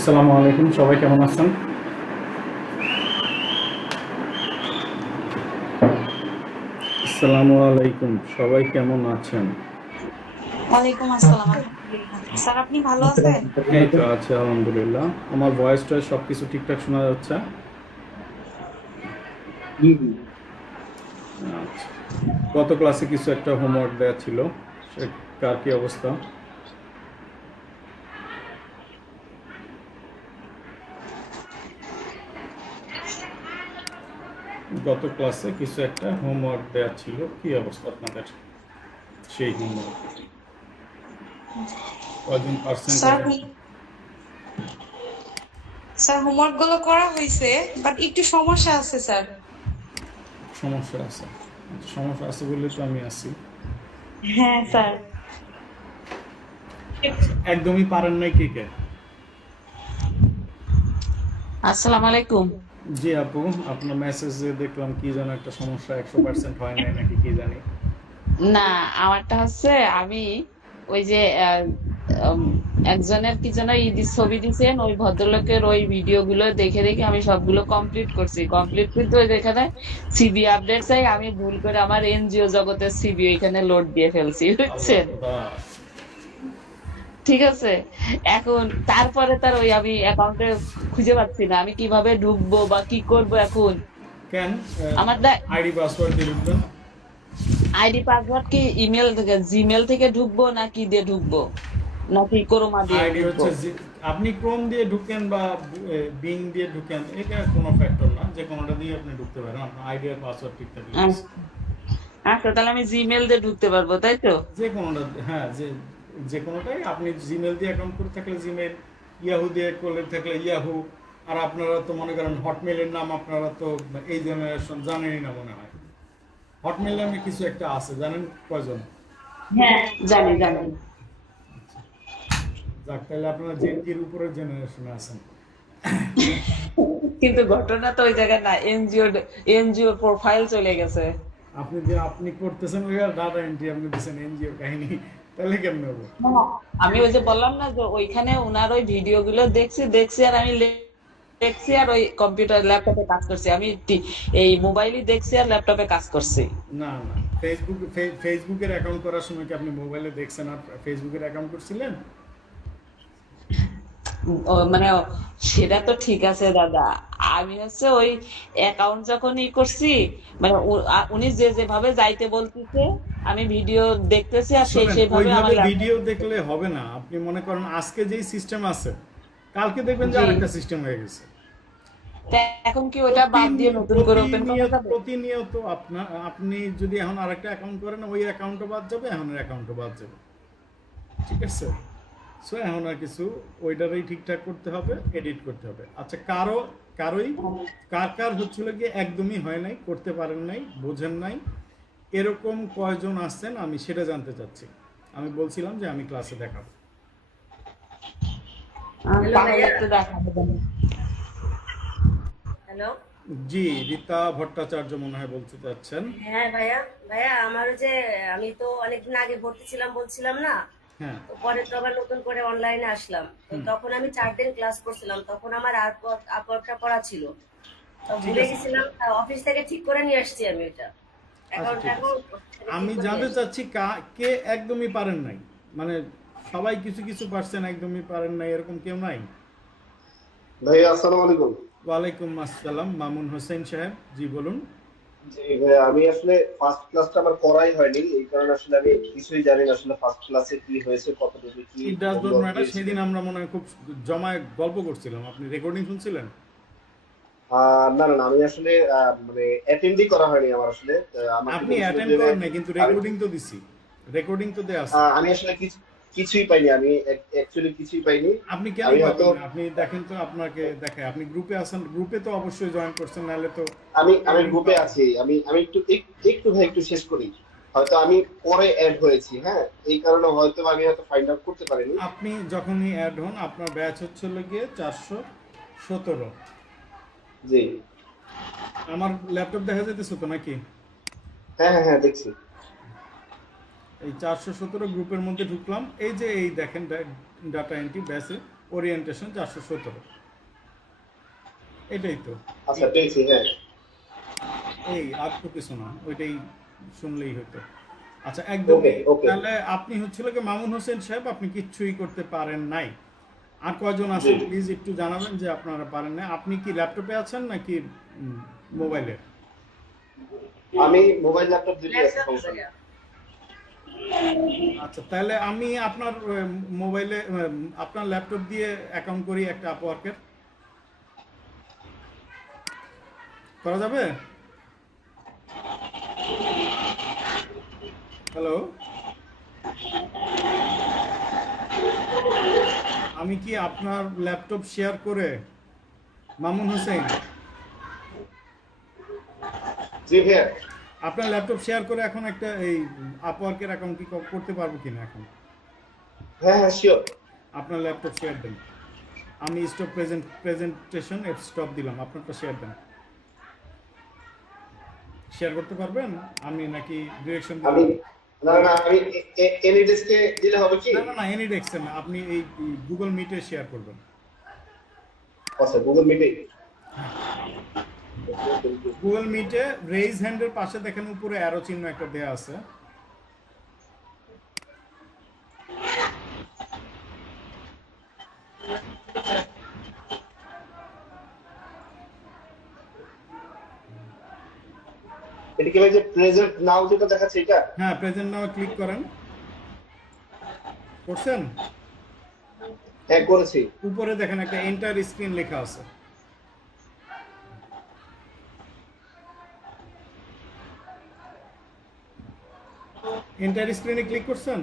আসসালামু আলাইকুম, সবাই কেমন আছেন? আসসালামু আলাইকুম, সবাই কেমন আছেন? ওয়ালাইকুম আসসালাম। আলহামদুলিল্লাহ স্যার, আপনি ভালো আছেন? এই তো আছে আলহামদুলিল্লাহ। আমার ভয়েসটা সবকিছু ঠিকঠাক শোনা যাচ্ছে? আচ্ছা। গত ক্লাসে কিছু একটা হোমওয়ার্ক দেওয়া ছিল, সে কার কি অবস্থা? গত ক্লাসে কিছু একটা হোমওয়ার্ক দেওয়া ছিল, কি অবস্থা আপনাদের সেই হোমওয়ার্ক? কয়জন পার্সেন্ট স্যার স্যার হোমওয়ার্ক গুলো করা হয়েছে, বাট একটু সমস্যা আছে স্যার। সমস্যা আছে? সমস্যা আছে বলে তো আমি আছি। হ্যাঁ স্যার। একদমই পারেন নাই কে কে? আসসালামু আলাইকুম। জি আপু, আপনার মেসেজে দেখলাম কি যেন একটা সমস্যা, 100% হয় নাই নাকি কি জানি। না, আমারটা হচ্ছে আমি ওই যে উম, একজনের কি যেন ছবি দিছেন, ওই ভদ্রলোকের ওই ভিডিও গুলো দেখে দেখে আমি সবগুলো কমপ্লিট করছি। কমপ্লিট কিন্তু ওই যেখানে সিবি আপডেট চাই, আমি ভুল করে আমার এনজিও জগতের সিবি ওইখানে লোড দিয়ে ফেলছি, বুঝছেন? আল্লাহ। ঠিক আছে। এখন তারপরে তার ওই আমি অ্যাকাউন্টে খুঁজে পাচ্ছি না, আমি কিভাবে ঢুকবো বা কি করব এখন। কেন আমার আইডি পাসওয়ার্ড দিয়ে ঢুকবেন? আইডি পাসওয়ার্ড কি ইমেল থেকে, জিমেল থেকে ঢুকবো নাকি দিয়ে ঢুকবো, নাকি ক্রোমা দিয়ে আইডি ঢুকবো? হচ্ছে আপনি ক্রোম দিয়ে ঢুকেন বা বিং দিয়ে ঢুকেন, এটা কোনো ফ্যাক্টর না, যে কোনোটা দিয়ে আপনি ঢুকতে পারেন, আপনার আইডি আর পাসওয়ার্ড ঠিক থাকলে আচ্ছা, আচ্ছা, তাহলে আমি জিমেল দিয়ে ঢুকতে পারবো, তাই তো? যে কোনোটা, হ্যাঁ, যে যে কোনোটাই, আপনি জিমেল দিয়ে অ্যাকাউন্ট করে থাকলে জিমেল, ইয়াহু দিয়ে করে থাকলে ইয়াহু। আর আপনারা তো মনে করেন হটমেলের নাম আপনারা তো এই জেনারেশন জানেনই না মনে হয়। হটমেল নামে কিছু একটা আছে, জানেন কয়জন? হ্যাঁ, জানি জানি। যাক, তাহলে আপনারা জেনজির উপরের জেনারেশনে আছেন। কিন্তু ঘটনা তো ওই জায়গায় না, এনজিও প্রোফাইল চলে গেছে। আপনি করতেছেন ওই ডাটা এন্ট্রি, আপনি দিচ্ছেন এনজিও কাহিনী, তাহলে কেমন হবে? না, আমি ওই যে বললাম না যে ওইখানে উনার ওই ভিডিও গুলো দেখছি দেখছি আর আমি দেখছি আর ওই কম্পিউটার ল্যাপটপে কাজ করছি, আমি এই মোবাইলই দেখছি আর ল্যাপটপে কাজ করছি। না না, ফেসবুকের অ্যাকাউন্ট করার সময় কি আপনি মোবাইলে দেখছেন আর ফেসবুকের অ্যাকাউন্ট করছিলেন? মানে সেটা তো ঠিক আছে দাদা, আমি হচ্ছে ওই অ্যাকাউন্ট যখন করছি, মানে উনি যেভাবে যাইতে বলতেছে আমি ভিডিও দেখতেছি আর শোনেন, সেইভাবে আমার ওইভাবে ভিডিও ল্যাপটপ। দেখলে হবে না। আপনি মনে করেন আজকে যেই সিস্টেম আছে, কালকে দেখবেন যে জি। আরেকটা সিস্টেম হয়ে গেছে। তা এখন কি ওটা বাদ দিয়ে নতুন করে ওপেন করা যাবে? প্রতিনিয়ত আপনি যদি এখন আরেকটা অ্যাকাউন্ট করেন, ওই অ্যাকাউন্টও বাদ যাবে, এখন অ্যাকাউন্টও বাদ যাবে। ঠিক আছে? সো এখন আর কিছু, ওইটারই ঠিকঠাক করতে হবে, এডিট করতে হবে। আচ্ছা, কারোই কার হচ্ছিল গিয়ে একদমই হয় নাই, করতে পারেন নাই, বোঝেন নাই, এরকম কয়জন আসছেন আমি সেটা জানতে চাচ্ছি। আমি বলছিলাম যে আমি ক্লাসে দেখাবো। হ্যালো তাহলে ভাইয়া। একটু দেখাবো। হ্যালো। জি, রীতা ভট্টাচার্য মনে হয় বলতে চাচ্ছেন। হ্যাঁ ভাইয়া। ভাইয়া আমার ওই যে আমি তো অনেকদিন আগে ভর্তি ছিলাম বলছিলাম না, হ্যাঁ। তো পরে তো আবার নতুন করে অনলাইনে আসলাম, তো তখন আমি 4 দিন ক্লাস করছিলাম, তখন আমার আপওয়ার্কটা করা ছিল, তো ঠিক ভুলে আছে। গেছিলাম, অফিস থেকে ঠিক করে নিয়ে আসছি আমি এটা আচ্ছা, অ্যাকাউন্ট ঠিক আছে। এখন ঠিক আমি করে নিয়ে জানতে আসছি। চাচ্ছি কে একদমই পারেন নাই, মানে সবাই কিছু কিছু পারছেন, একদমই পারেন নাই এরকম কেউ নাই? ভাইয়া আসসালামু আলাইকুম। ওয়ালাইকুম আসসালাম, মামুন হোসেন সাহেব, জি বলুন। জি ভাইয়া, আমি আসলে ফার্স্ট ক্লাসটা আমার করাই হয়নি, এই কারণে আসলে আমি কিছুই জানি না আসলে ফার্স্ট ক্লাসে কি হয়েছে, কতটুকু কি it does not homework matter, দিয়েছে। সেদিন আমরা মনে হয় খুব জমায় গল্প করছিলাম, আপনি রেকর্ডিং শুনছিলেন? না না না, আমি আসলে মানে অ্যাটেন্ডই করা হয়নি আমার আসলে। আমাকে আপনি বলছিল অ্যাটেন্ড যে করেন নাই, কিন্তু আমি রেকর্ডিং তো দিছি, রেকর্ডিং তো দেয়া আছে। আমি আসলে কিছুই পাইনি, আমি অ্যাকচুয়ালি কিছুই পাইনি। আপনি কেন আমি হয়তো পাবেন না? আপনি দেখেন তো, আপনাকে দেখে, আপনি গ্রুপে আছেন, গ্রুপে তো অবশ্যই জয়েন করছেন, নাহলে তো আমি আমি রেকর্ডিং গ্রুপে পাবেন। আছি, আমি একটু ভাই একটু শেষ করি। হয়তো আমি পরে অ্যাড হয়েছি, হ্যাঁ, এই কারণে হয়তো আমি হয়তো ফাইন্ড আউট করতে পারিনি। আপনি যখনই অ্যাড হন, আপনার ব্যাচ হচ্ছিল গিয়ে 417। জি। আমার ল্যাপটপ দেখা যেতেছে তো নাকি? হ্যাঁ হ্যাঁ হ্যাঁ, দেখছি। এই 417 গ্রুপের মধ্যে ঢুকলাম, এই যে এই দেখেন ডাটা এন্ট্রি ব্যাচে ওরিয়েন্টেশন 417, এটাই তো। আচ্ছা পেয়েছি, হ্যাঁ। এই আর তো কিছু না, ওইটাই শুনলেই হতো। আচ্ছা একদম। ওকে ওকে। তাহলে আপনি হচ্ছিল কি মামুন হোসেন সাহেব, আপনি কিচ্ছুই করতে পারেন নাই। আর কয়জন জি, আছেন প্লিজ একটু জানাবেন যে আপনারা পারেন না। আপনি কি ল্যাপটপে আছেন নাকি মোবাইলে? আমি মোবাইল ল্যাপটপ দুটোই আছে, ল্যাপটপ সমস্যা নেই। আচ্ছা তাহলে আমি আপনার মোবাইলে আপনার ল্যাপটপ দিয়ে অ্যাকাউন্ট করি একটা আপওয়ার্কের, করা যাবে? হ্যালো, আমি কি আপনার ল্যাপটপ শেয়ার করে, মামুন হোসেন, জি ভাইয়া। আপনার ল্যাপটপ শেয়ার করে এখন একটা এই আপওয়ার্কের অ্যাকাউন্ট কি করতে পারবো কিনা এখন? হ্যাঁ হ্যাঁ শিওর। আপনার ল্যাপটপ শেয়ার দেন, আমি স্টপ প্রেজেন্টেশন স্টপ দিলাম, আপনারটা শেয়ার দেন। শেয়ার করতে পারবেন? আমি নাকি ডিরেকশন আমি দিলাম? না না আমি এনি ডেস্কে দিলে হবে কি? না না না, এনি ডেস্কের না, আপনি এই গুগল মিটে শেয়ার করবেন। আচ্ছা গুগল মিটে। গুগল মিটে রেইজ হ্যান্ডের পাশে দেখেন উপরে অ্যারো চিহ্ন একটা দেয়া আছে। এটা কি ভাই যে প্রেজেন্ট নাও যেটা দেখাচ্ছে এটা? হ্যাঁ, প্রেজেন্ট নাও ক্লিক করেন। করছেন? হ্যাঁ করেছি। উপরে দেখেন একটা এন্টার স্ক্রিন লেখা আছে। এন্টার স্ক্রিনে ক্লিক করছেন?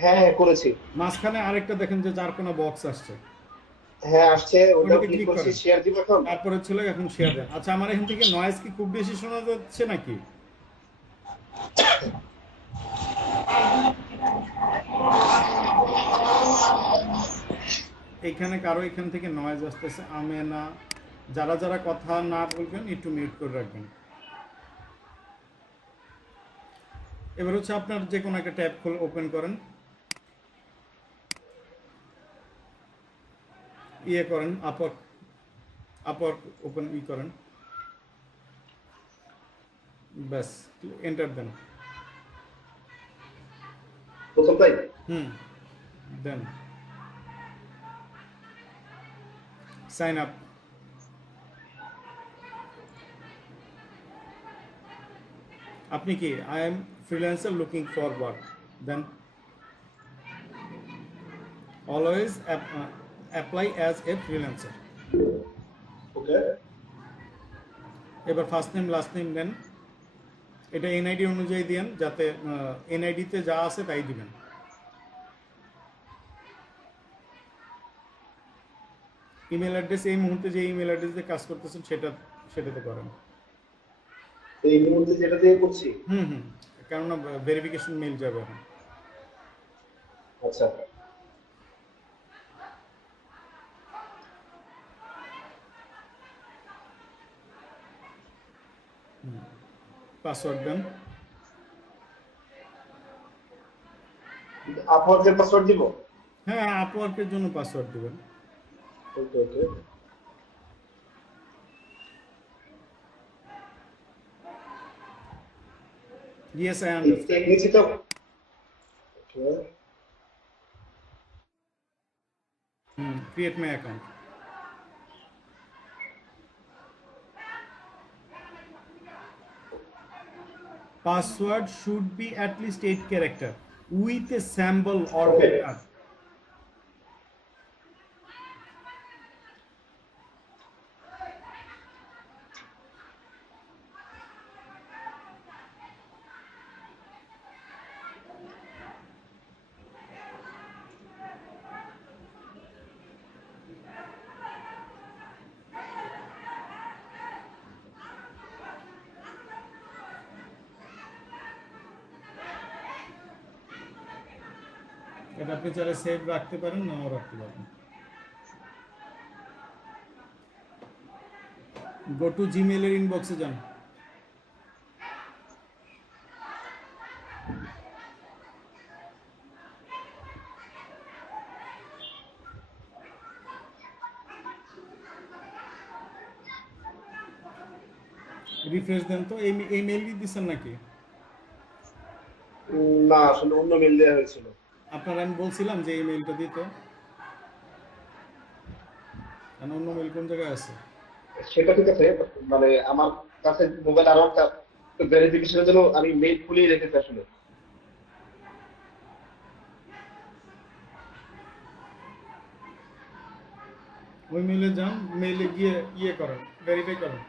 হ্যাঁ হ্যাঁ করেছি। মাঝখানে আরেকটা দেখেন যে চারকোনা বক্স আসছে, হ্যাঁ আসছে, ওটা ওটাকে ক্লিক ক্লিক করেছি। করেন। শেয়ার দিব এখন? তারপরে ছিল এখন শেয়ার দেন। আচ্ছা আমার এখান থেকে নয়েজ কি খুব বেশি শোনা যাচ্ছে নাকি? এইখানে কারো এখান থেকে নয়েজ আসতেছে, আমে না। যারা যারা কথা না বলবেন একটু মিউট করে রাখবেন। এবার হচ্ছে আপনার যে কোনো একটা ট্যাব ওপেন করেন, ইয়ে করেন, আপওয়ার্ক ওপেন করেন, ব্যাস এন্টার দেন। প্রথমটাই? দেন সাইন আপ। আপনি কি I am freelancer looking for work, দেন always apply as a freelancer. Okay. এবার ফার্স্ট নেম লাস্ট নেম দেন, এটা এনআইডি অনুযায়ী দেন, যাতে এনআইডিতে যা আছে তাই দিবেন। ইমেল অ্যাড্রেস এই মুহূর্তে যে ইমেল অ্যাড্রেস দিয়ে কাজ করতেছেন সেটাতে করেন। এই মুহূর্তে যেটা দিয়ে করছি। কেননা ভেরিফিকেশন মেল যাবে এখন। আচ্ছা। পাসওয়ার্ড দেন। আপওয়ার্কের পাসওয়ার্ড দিব? হ্যাঁ, আপওয়ার্কের জন্য পাসওয়ার্ড দিবেন। Okay okay. Yes I understand. নিচে তো okay. Create my account. Password should be at least 8 character with a symbol or Okay. letter. এটা আপনি চাইলে সেভ রাখতে পারেন, নাও রাখতে পারেন। গো টু জিমেল এর ইনবক্সে যান। রিফ্রেশ দেন তো, এই মেইলই দিচ্ছেন নাকি? না আসলে অন্য মেল দেওয়া হয়েছিল। আপনার আমি বলছিলাম যে এই মেইলটা দিতে, কারণ অন্য মেইল কোন জায়গায় আছে? সেটা ঠিক আছে, মানে আমার কাছে মোবাইল আরো একটা ভেরিফিকেশনের জন্য আমি মেল খুলেই রেখেছি আসলে। ওই মেইলে যান, মেইলে গিয়ে করেন, ভেরিফাই করেন।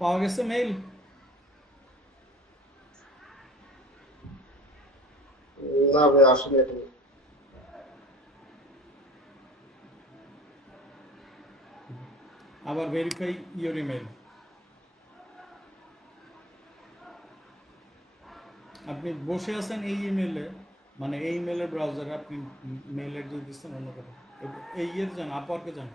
পাওয়া গেছে মেইল? না ভাই আসলে এখন আবার ভেরিফাই ইওর ইমেল। আপনি বসে আছেন এই ইমেলে, মানে এই ইমেলের ব্রাউজারে আপনি মেইল অ্যাড্রেস দিচ্ছেন অন্য কথা, এই ইয়ের যান, আপওয়ার্কে যান,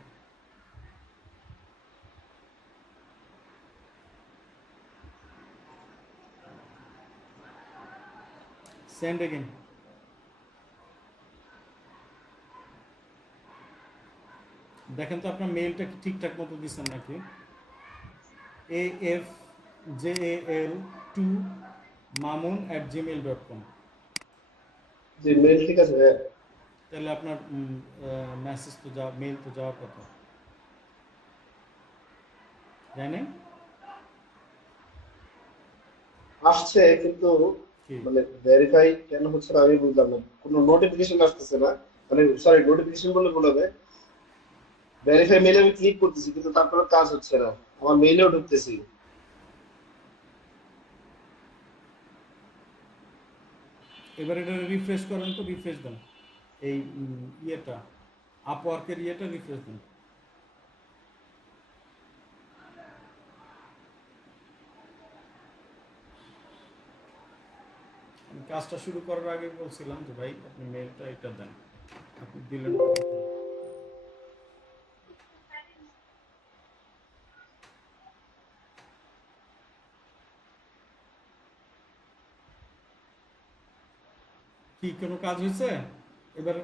সেন্ড এগেইন। দেখেন তো আপনার মেইলটা কি ঠিকঠাক মতো দিচ্ছেন নাকি? afjal2mamun@gmail.com। যে মেল ঠিক আছে ভাইয়া। তাহলে আপনার মেসেজ তো যাওয়া, মেইল তো যাওয়ার কথা, তাই না? আসছে কিন্তু কি মানে ভেরিফাই কেন হচ্ছে না আমি বুঝলাম না, কোনো নোটিফিকেশন আসতেছে না, মানে সরি নোটিফিকেশন বলে বলে ভেরিফাই মেলে আমি ক্লিক করতেছি কিন্তু তারপরে কাজ হচ্ছে না, আমার মেইলেও ঢুকতেছি। এবার এটা রিফ্রেশ করেন তো, রিফ্রেশ দেন এই ইয়েটা, আপওয়ার্কের ইয়েটা রিফ্রেশ দেন। আমি কাজটা শুরু করার আগে বলছিলাম যে ভাই আপনি মেইলটা এটা দেন, আপনি দিলেন না। কি কোনো কাজ হয়েছে? এবার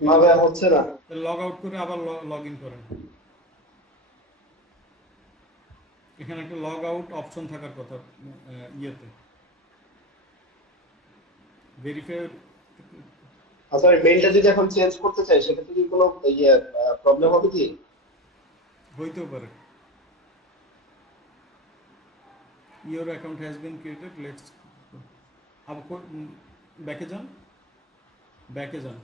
না ভাইয়া হচ্ছে না। লগ আউট করে আবার লগ ইন করেন। এখানে একটা লগ আউট অপশন থাকার কথা, ইয়েতে ভেরিফাই। আচ্ছা আমি মেইলটা যদি এখন চেঞ্জ করতে চাই সেক্ষেত্রে কি কোনো ইয়ে প্রবলেম হবে কি? হইতেও পারে। Your account has been created, let's আবার ব্যাকে যান, ব্যাকে যান।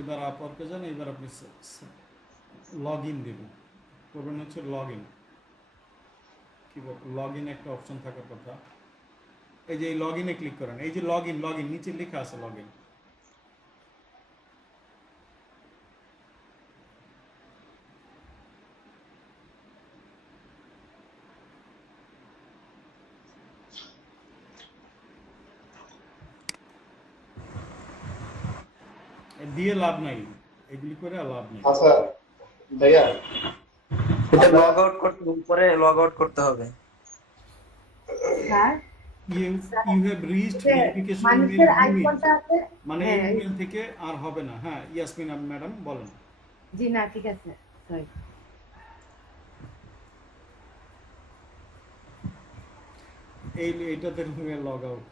এবার আপওয়ার্কে যান, এবার আপনি লগ ইন দেবেন, করবেন হচ্ছে লগ ইন। কি লগ ইন একটা অপশন থাকার কথা, এই যে এই লগ ইনে ক্লিক করেন, এই যে লগ ইন নিচে লেখা আছে লগ ইন। দিয়ে লাভ নাই, এগুলি করে আর লাভ নেই। আচ্ছা ভাইয়া এটা লগ আউট করতে উপরে লগ আউট করতে হবে। স্যার ইউ হ্যাভ রিচড যে ভেরিফিকেশন মানুষের ইমেল, আইকনটা আছে, মানে হ্যাঁ, এই ইমেল থেকে আর হবে না। হ্যাঁ ইয়াসমিন ম্যাডাম বলেন। জি না ঠিক আছে সরি। এইটাতে লগ আউট।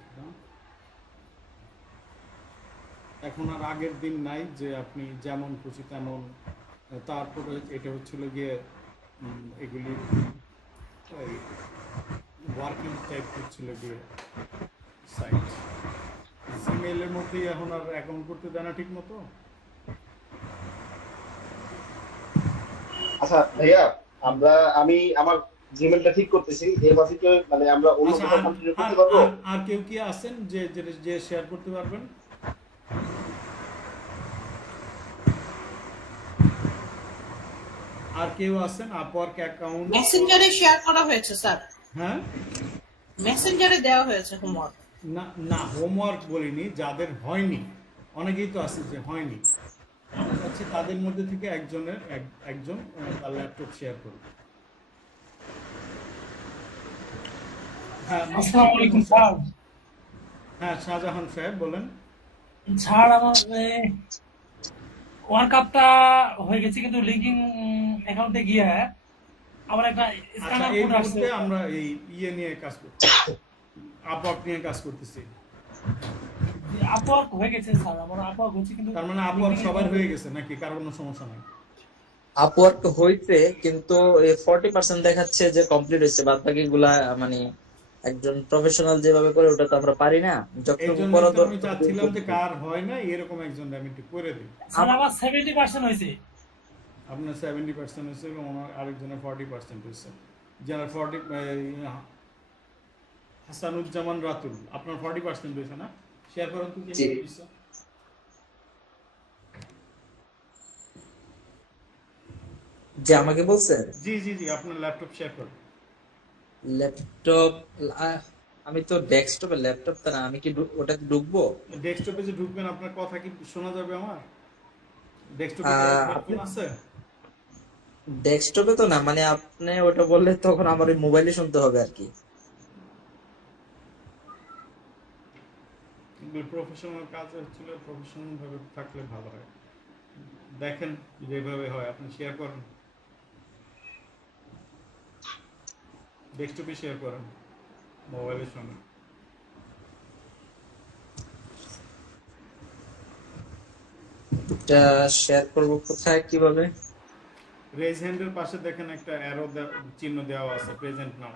এখন আর আগের দিন নাই যে আপনি যেমন খুশি তেমন, তারপরে এটা হচ্ছিল গিয়ে এগুলি ওয়ার্কিং টাইপ হচ্ছিল গিয়ে সাইট, জিমেইলের মধ্যেই এখন আর অ্যাকাউন্ট করতে দেয় না ঠিক মতো। আচ্ছা ভাইয়া আমি আমার জিমেলটা ঠিক করতেছি, এর মাঝে কি মানে আমরা অন্য আচ্ছা, কোথাও কন্টিনিউ করতে পারবো? আর কেউ কি আছেন যে যে শেয়ার করতে পারবেন? আর কেউ আছেন আপওয়ার্ক অ্যাকাউন্ট? মেসেঞ্জারে শেয়ার করা হয়েছে স্যার, হ্যাঁ মেসেঞ্জারে দেওয়া হয়েছে হোমওয়ার্ক। না না, হোমওয়ার্ক বলিনি, যাদের হয়নি, অনেকেই তো আছে যে হয়নি, আমি চাচ্ছি তাদের মধ্যে থেকে একজন তার ল্যাপটপ শেয়ার করবে। হ্যাঁ, আসসালামু আলাইকুম স্যার। হ্যাঁ, শাহজাহান সাহেব বলেন। স্যার আমার ওয়ার্ক আপটা হয়ে গেছে কিন্তু লিঙ্কিং অ্যাকাউন্টে গিয়ে আমার একটা আচ্ছা, স্ক্যানার এই কোড আসছে। মুহূর্তে আমরা এই নিয়ে কাজ করছি, আপওয়ার্ক নিয়ে কাজ করতেছি। আপওয়ার্ক হয়ে গেছে স্যার, আমার আপওয়ার্ক হচ্ছে কিন্তু তার মানে আপওয়ার্ক সবার হয়ে গেছে নাকি, কারো কোনো সমস্যা নাই? আপওয়ার্ক তো হইছে কিন্তু 40% দেখাচ্ছে যে কমপ্লিট হয়েছে, বাদ বাকি গুলা মানে একজন প্রফেশনাল যেভাবে করে ওটা তো আমরা পারি না, এই যতটুকু জন্য করা তো আমি দরকার চাচ্ছিলাম যে কার হয় না এরকম একজন আমি একটু করে দিই। স্যার আমার 70% হয়েছে। আপনার 70% হয়েছে এবং আরেকজনের 40% হয়েছে। যারা 40 হাসানুজ্জামান রাতুল, আপনার 40% হয়েছে না? শেয়ার করেন তো কি জি। হয়েছে। যে আমাকে বলছে জি জি জি, আপনার ল্যাপটপ শেয়ার করেন। ল্যাপটপ, আমি তো ডেস্কটপে, ল্যাপটপ তা না, আমি কি ওটাতে ঢুকবো? ডেস্কটপে যে ঢুকবেন আপনার কথা কি শোনা যাবে আমার? ডেস্কটপে হেডফোন আছে? ডেস্কটপে তো না, মানে আপনি ওটা বললে তখন আমার ওই মোবাইলে শুনতে হবে আর কি। প্রফেশনাল কাজ হচ্ছিল, প্রফেশনাল ভাবে থাকলে ভালো হয়। দেখেন যেভাবে হয় আপনি শেয়ার করেন, ডেস্কটপে শেয়ার করেন মোবাইলের সঙ্গে। এটা শেয়ার করব কোথায়, কিভাবে? রেজ হ্যান্ডের পাশে দেখেন একটা অ্যারো চিহ্ন দেওয়া আছে, প্রেজেন্ট নাও।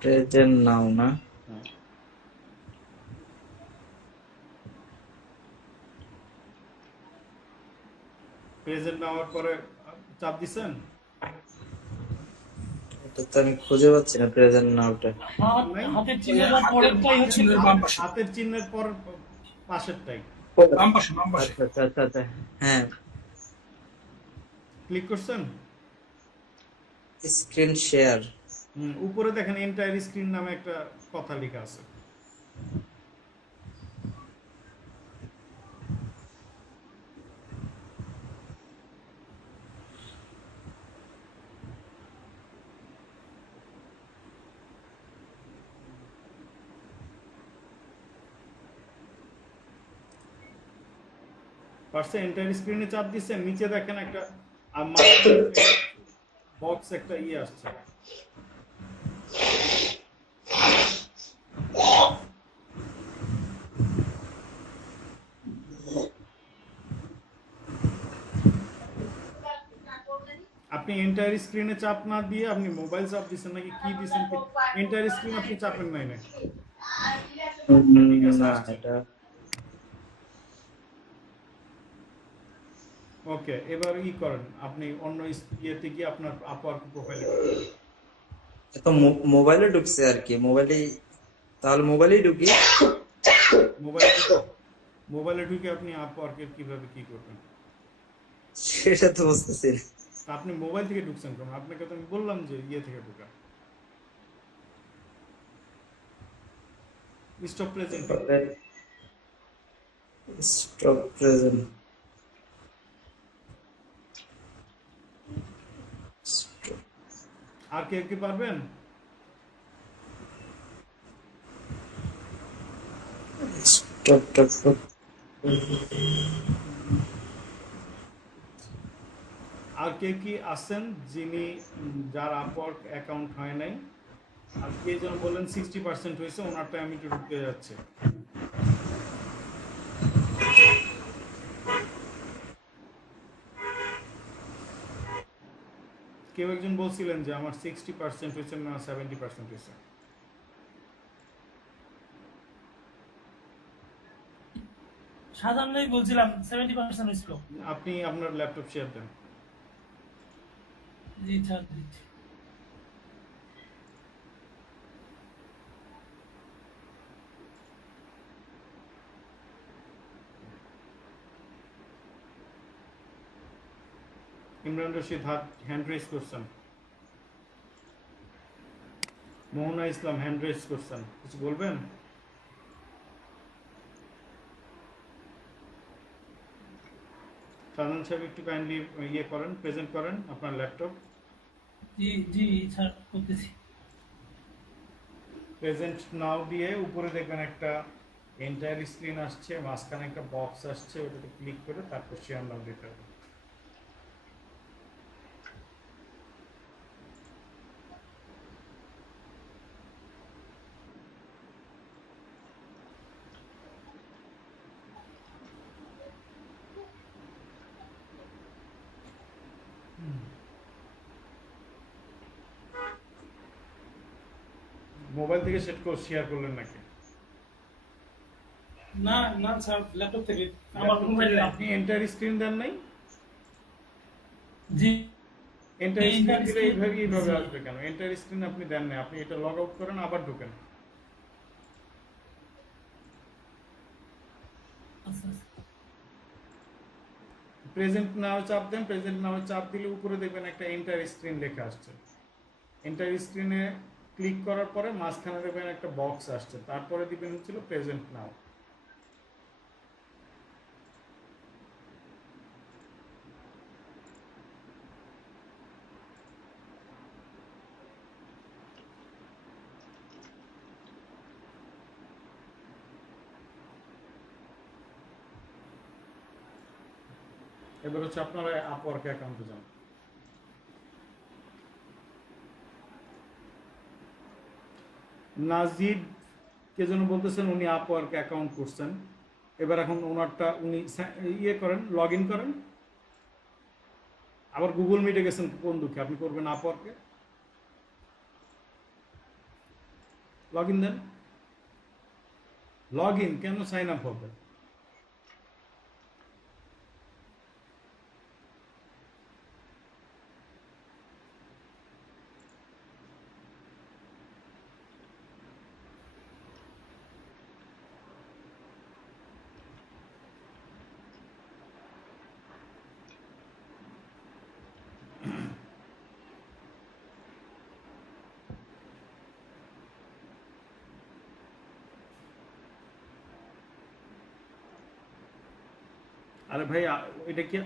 প্রেজেন্ট নাও না? প্রেজেন্ট নেওয়ার পরে চাপ দিছেন? এটা তো আমি খুঁজে পাচ্ছি না, প্রেজেন্ট নাওটা। হাতের চিহ্নের পরেরটাই হচ্ছে হাতের চিহ্নের পর পাশেরটাই আচ্ছা আচ্ছা আচ্ছা আচ্ছা, হ্যাঁ। ক্লিক করছেন? Screen share. উপরে দেখেন এন্টায়ার স্ক্রিন নামে একটা কথা লেখা আছে। পাশে এন্টায়ার স্ক্রিনে চাপ দিচ্ছেন, নিচে দেখেন একটা বক্স একটা আসছে। আপনি এন্টায়ার স্ক্রিনে চাপ না দিয়ে আপনি মোবাইল চাপ দিচ্ছেন নাকি কি দিচ্ছেন? এন্টায়ার স্ক্রিন আপনি চাপেন নাই নাকি? ঠিক আছে, না আসছে। এটা ওকে, এবার করেন আপনি অন্য ইয়েতে গিয়ে আপনার আপওয়ার্ক প্রোফাইলে তো মোবাইলে ঢুকছে আর কি, মোবাইলেই, তাহলে মোবাইলেই ঢুকি। মোবাইলে ঢুকে আপনি আপওয়ার্কের কিভাবে কি করবেন সেটা তো বুঝতেছি না। তা আপনি মোবাইল থেকে ঢুকছেন কেন? আপনাকে তো আমি বললাম যে থেকে ঢুকা। স্টপ প্রেজেন্ট, স্টপ প্রেজেন্ট, আর কি পারবেন? Stop top. আর কি আছেন যিনি যার আপওয়ার্ক অ্যাকাউন্ট হয় নাই? আর কে যেন বললেন 60% হয়েছে, ওনারটা আমি একটু ঢুকতে যাচ্ছে। কেউ একজন বলছিলেন যে আমার 60% হয়েছে না 70% হয়েছে। সাধারণই বলছিলাম 70% হয়েছিল। আপনি আপনার ল্যাপটপ শেয়ার দেন। জি sir. Imran Rashid hand raise করছেন। মোহনা ইসলাম হ্যান্ড রেজ করছেন, কিছু বলবেন? শাহজাহান সাহেব একটু কাইন্ডলি ইয়ে করেন, প্রেজেন্ট করেন আপনার ল্যাপটপ। জি জি স্যার করতেছি। প্রেজেন্ট নাও দিয়ে উপরে দেখবেন একটা এন্টায়ার স্ক্রিন আসছে, মাঝখানে একটা বক্স আসছে, ওটাতে ক্লিক করে তারপর শেয়ার নাও দিতে হবে। মোবাইল থেকে সেট করে শেয়ার করলেন নাকি? না না স্যার ল্যাপটপ থেকে আমার মোবাইলে। আপনি এন্টার স্ক্রিন দেন নাই? জি এন্টার এই স্ক্রিন enter দিলে screen- এইভাবে জি। আসবে কেন? এন্টার স্ক্রিন আপনি দেন না, আপনি এটা লগ আউট করেন আবার ঢোকেন। আচ্ছা প্রেজেন্ট নাও চাপ দেন, প্রেজেন্ট নাও চাপ দিলে উপরে দেখবেন একটা এন্টার স্ক্রিন লেখা আসছে। এন্টার স্ক্রিনে ক্লিক করার পরে মাঝখানে দেখবেন একটা বক্স আসছে, তারপরে দিবেন হচ্ছিল প্রেজেন্ট নাও। এবার হচ্ছে আপনারা আপওয়ার্ক অ্যাকাউন্টে যান। নাজিব কে যেন বলতেছেন উনি আপওয়ার্ক অ্যাকাউন্ট করছেন, এবার এখন ওনারটা উনি ইয়ে করেন, লগ ইন করেন। আবার গুগল মিটে গেছেন কোন দুঃখে, আপনি করবেন আপওয়ার্কে, লগ ইন দেন। লগ ইন কেন, সাইন আপ হবে। আরে ভাই এটা কি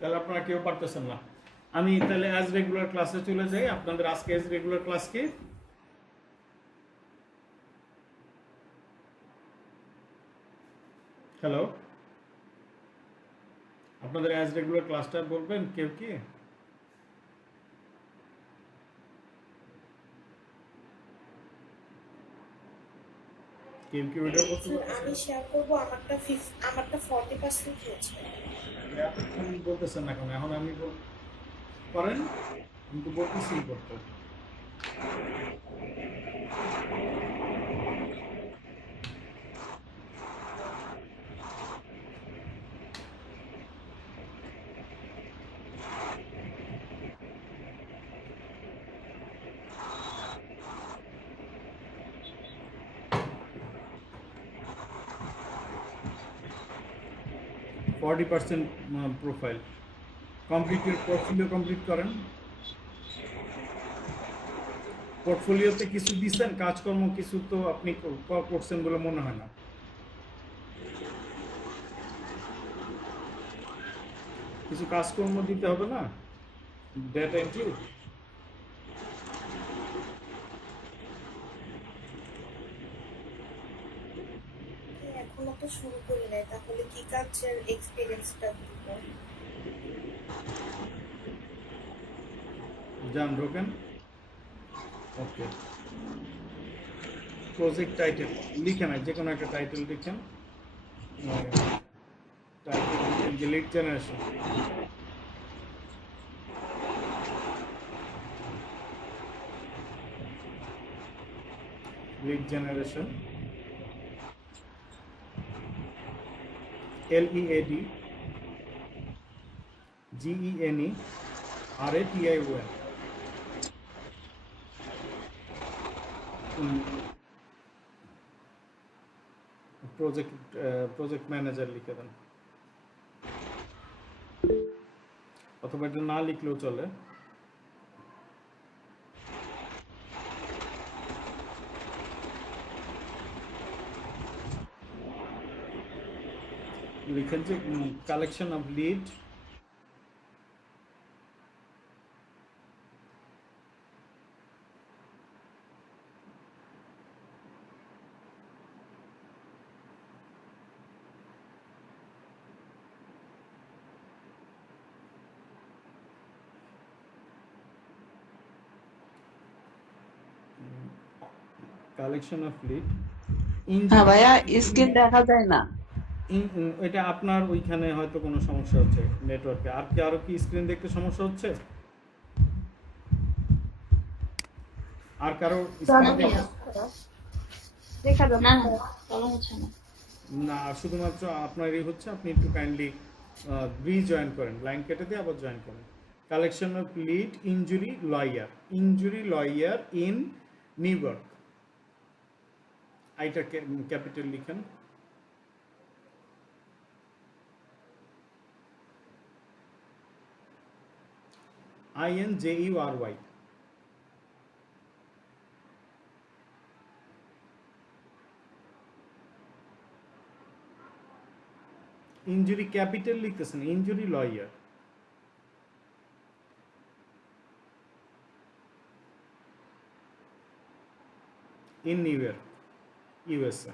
তাহলে আপনারা কেউ পারতেছেন না। আমি তাহলে অ্যাজ রেগুলার ক্লাসে চলে যাই। আপনাদের আজকে অ্যাজ রেগুলার ক্লাস কি? হ্যালো, আপনাদের অ্যাজ রেগুলার ক্লাসটা বলবেন কেউ কি? কেউ কি ভিডিও করতে আমি শেয়ার করবো আমারটা 40% হয়েছে। এতক্ষণ বলতেছেন না কেন? এখন আমি করেন, আমি তো বলতেছি করতে। %40 প্রোফাইল কমপ্লিট, পোর্টফোলিও কমপ্লিট করেন। পোর্টফোলিওতে কিছু দিচ্ছেন কাজকর্ম, কিছু তো আপনি করছেন বলে মনে হয় না। কিছু কাজকর্ম দিতে হবে না, ডেটা এন্ট্রি। এখনো তো শুরু করি নাই, তাহলে কি কাজের এক্সপেরিয়েন্সটা দিব? যান ঢোকেন। ওকে, প্রজেক্ট টাইটেল লিখে নাই, যে কোনো একটা টাইটেল লিখেন। টাইটেল লিখেন যে lead generation. Lead generation, LEAD GENERATION। Project manager লিখে দেন, অথবা এটা না লিখলেও চলে। লিখেন যে collection of lead collection of lead হ্যাঁ ভাইয়া, স্ক্রিন দেখা যায় না। এটা আপনার ওইখানে হয়তো কোনো সমস্যা হচ্ছে নেটওয়ার্কে। আর কি আরো কি স্ক্রিন দেখতে সমস্যা হচ্ছে? আর কারো স্ক্রিন দেখা যাবে না, চলো হচ্ছে না। না, শুধুমাত্র আপনারই হচ্ছে। আপনি একটু কাইন্ডলি রিজয়েন করেন, লাইন কেটে দিয়ে আবার জয়েন করেন। Collection of lead injury lawyer in New York, আইটা ক্যাপিটাল লিখেন। INJURY, ইনজুরি ক্যাপিটাল লিখতেছেন, injury lawyer. In New York, USA।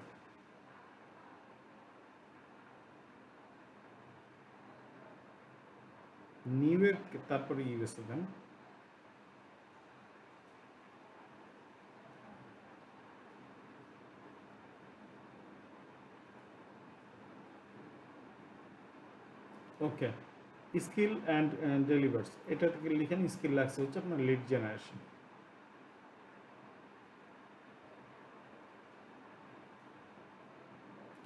New York তারপরে USA দেন। ওকে, স্কিল অ্যান্ড ডেলিভার্স, এটা থেকে লিখেন স্কিল লাগছে হচ্ছে আপনার lead generation.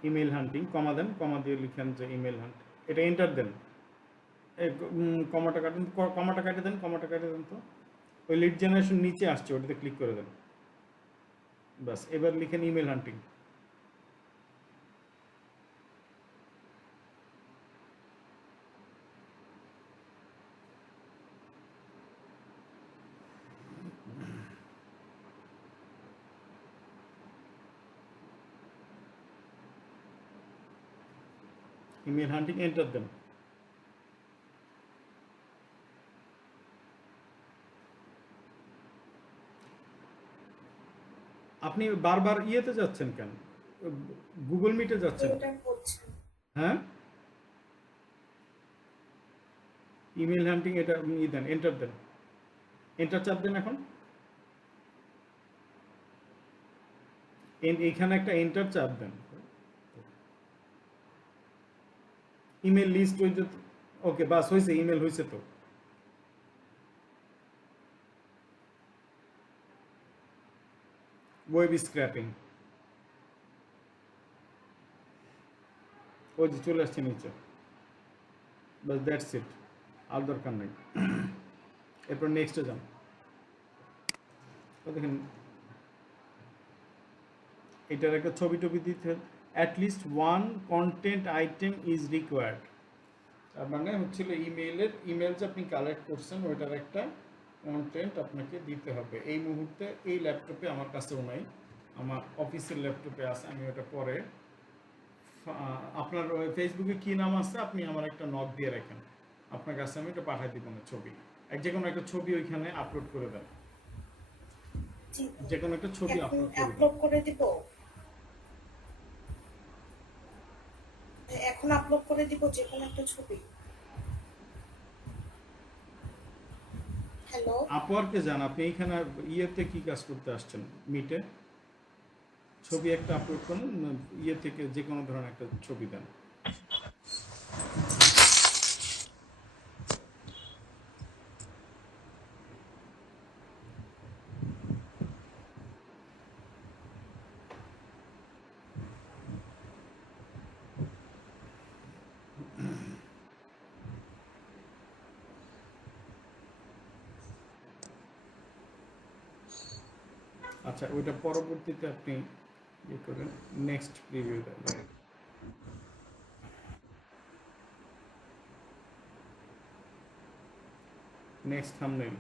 Email hunting, comma দেন, কমা দিয়ে লিখেন যে ইমেল হান্ট, এটা এন্টার দেন। কমাটা কাটেন, কমাটা কাটে দেন, কমাটা কাটে দেন। তো ওই লিড জেনারেশন নিচে আসছে, ওটাতে ক্লিক করে দেন। বাস, এবার লিখেন ইমেল হান্টিং। ইমেল হান্টিং এন্টার দেন। আপনি বারবার ইয়েতে যাচ্ছেন কেন? গুগল মিটে যাচ্ছেন? এটা হচ্ছে হ্যাঁ, ইমেল হান্টিং এটা ই দেন, এন্টার দেন, এন্টার চাপ দেন। এখন এইখানে একটা এন্টার চাপ দেন। ইমেল লিস্ট হইতে, ওকে বাস হয়েছে, ইমেল হয়েছে। তো ওয়েব স্ক্র্যাপিং, ওই যে চলে আসছে নিচে। বাস দ্যাটস ইট, আর দরকার নেই। এরপর নেক্সটে যান। দেখেন এটার একটা ছবি টবি দিতে, at least one content item is required. তার মানে হচ্ছিল ইমেল যে আপনি কালেক্ট করছেন ওইটার একটা কন্টেন্ট আপনাকে দিতে হবে। এই মুহূর্তে এই ল্যাপটপে আমার কাছেও নাই, আমার অফিসের ল্যাপটপে আছে, আমি ওটা পরে আপনার ফেসবুকে কি নাম আছে আপনি আমার একটা নক দিয়ে রাখেন, আপনার কাছে আমি এটা পাঠিয়ে দিব না ছবি। যে কোনো একটা ছবি ওইখানে আপলোড করে দেন, যে কোনো একটা ছবি আপলোড করে দিব। এখন আপলোড করে দিব যে কোনো একটা ছবি। হ্যালো, আপওয়ার্কে যান। আপনি এইখানে ইয়েতে কি কাজ করতে আসছেন? মিটে ছবি একটা আপলোড করেন, ইয়ে থেকে যে কোনো ধরনের একটা ছবি দেন। আচ্ছা, ওইটা পরবর্তীতে আপনি ইয়ে করেন, নেক্সট প্রিভিউ দেন। নেক্সট থাম্বনেল,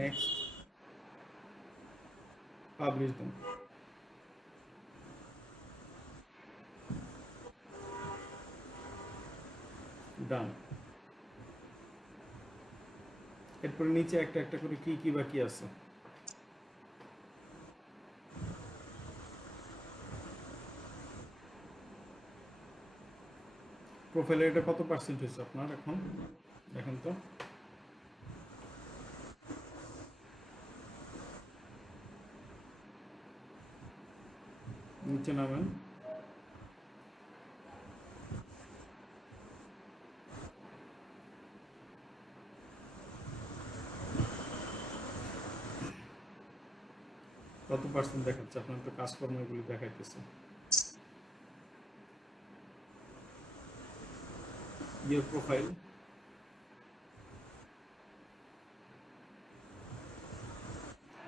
নেক্সট পাবলিশ দেন। ডান। এরপরে নিচে একটা একটা করে কি কি বাকি আছে। প্রোফাইলে এটা কত পার্সেন্ট হয়েছে আপনার এখন দেখেন তো। নিচে নামেন, কত পার্সেন্ট দেখাচ্ছে আপনার তো কাজকর্ম এগুলি দেখাইতেছে। ইয়োর প্রোফাইল,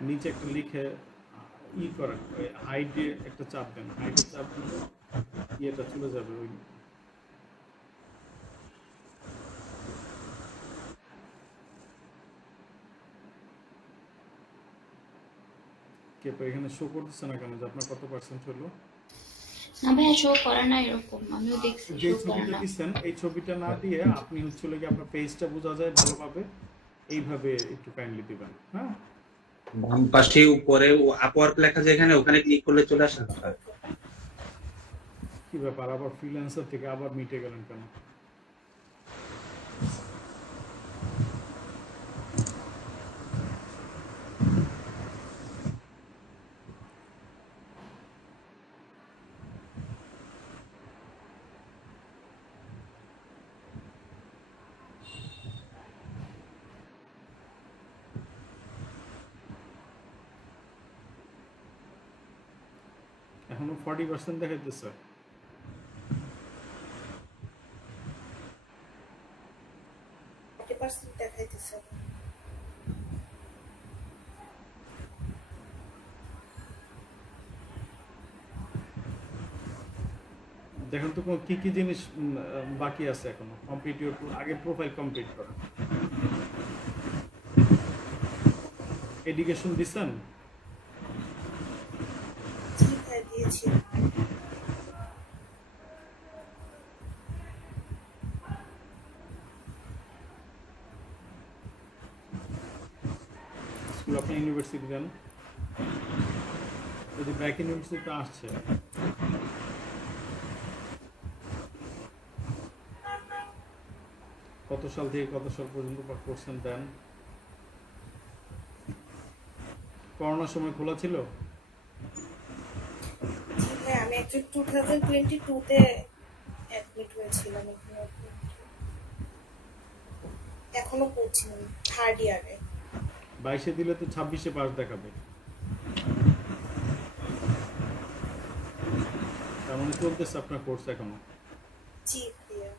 নিচে একটা লিখে ই করেন, হাইডে একটা চাপ দেন, হাইডে চাপ দিলে ইয়েটা চলে যাবে ওই কে। এখানে শো করতেছে না কেন যে আপনার কত পার্সেন্ট হলো? না ভাইয়া, শো করে না এরকম, আমিও দেখছি যে শো করে ছবিটা না। দিচ্ছেন এই ছবিটা না দিয়ে আপনি হচ্ছে কি আপনার পেজটা বোঝা যায় ভালোভাবে, এইভাবে একটু কাইন্ডলি দিবেন। হ্যাঁ, বাম পাশে উপরে আপওয়ার্ক লেখা যায়, এখানে ওখানে ক্লিক করলে চলে আসে। কি ব্যাপার, আবার ফ্রিল্যান্সার থেকে আবার মিটে গেলেন কেন? এখনো 40% দেখাইতেছে। দেখাইতেছে। দেখেন তো কি কি জিনিস বাকি আছে এখনো। কমপ্লিট ইউর, আগে প্রোফাইল কমপ্লিট করা। এডুকেশন দিছেন? জি ভাই, দিয়েছি। স্কুল আপনি ইউনিভার্সিটি যান, যদি ব্যাক ইউনিভার্সিটিতে আসছে কত সাল থেকে কত সাল পর্যন্ত করছেন দেন। করোনার সময় খোলা ছিল? জি ভাই, আমি একজন 2022 তে অ্যাডমিট হয়েছিলাম এখানে। এখনো পড়ছি থার্ড ইয়ারে। 22-এ দিলে তো 26-এ পাস দেখাবে, তার মানে চলতেছে আপনার কোর্স এখনো। জি ভাইয়া।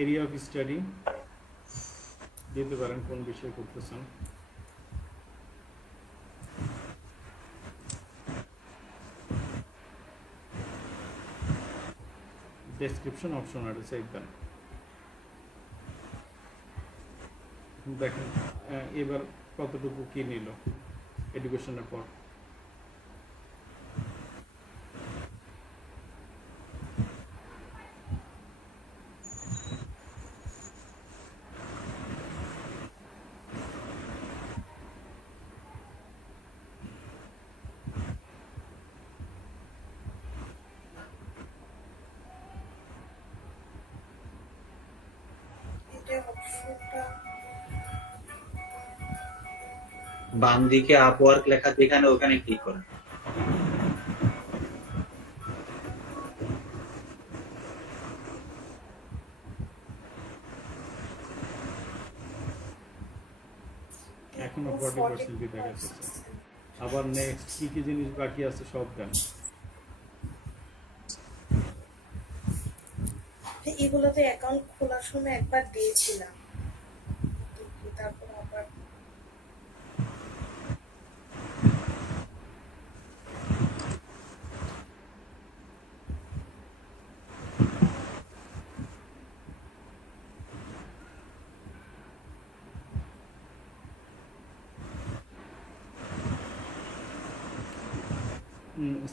এরিয়া অফ স্টাডি দিতে পারেন, কোন বিষয় করতেছেন। ডেসক্রিপশন অপশন আছে, সেই দেন। দেখেন এবার কতটুকু কি নিল এডুকেশনের পর। এটা অপশনটা বাম দিকে আপওয়ার্ক লেখা যেখানে, ওখানে ক্লিক করেন। এখনো 40% দেখা যাচ্ছে। আবার নেক্সট কি কি জিনিস বাকি আছে সব দেন। এগুলোতে অ্যাকাউন্ট খোলার সময় একবার দিয়েছিলাম, তারপর আবার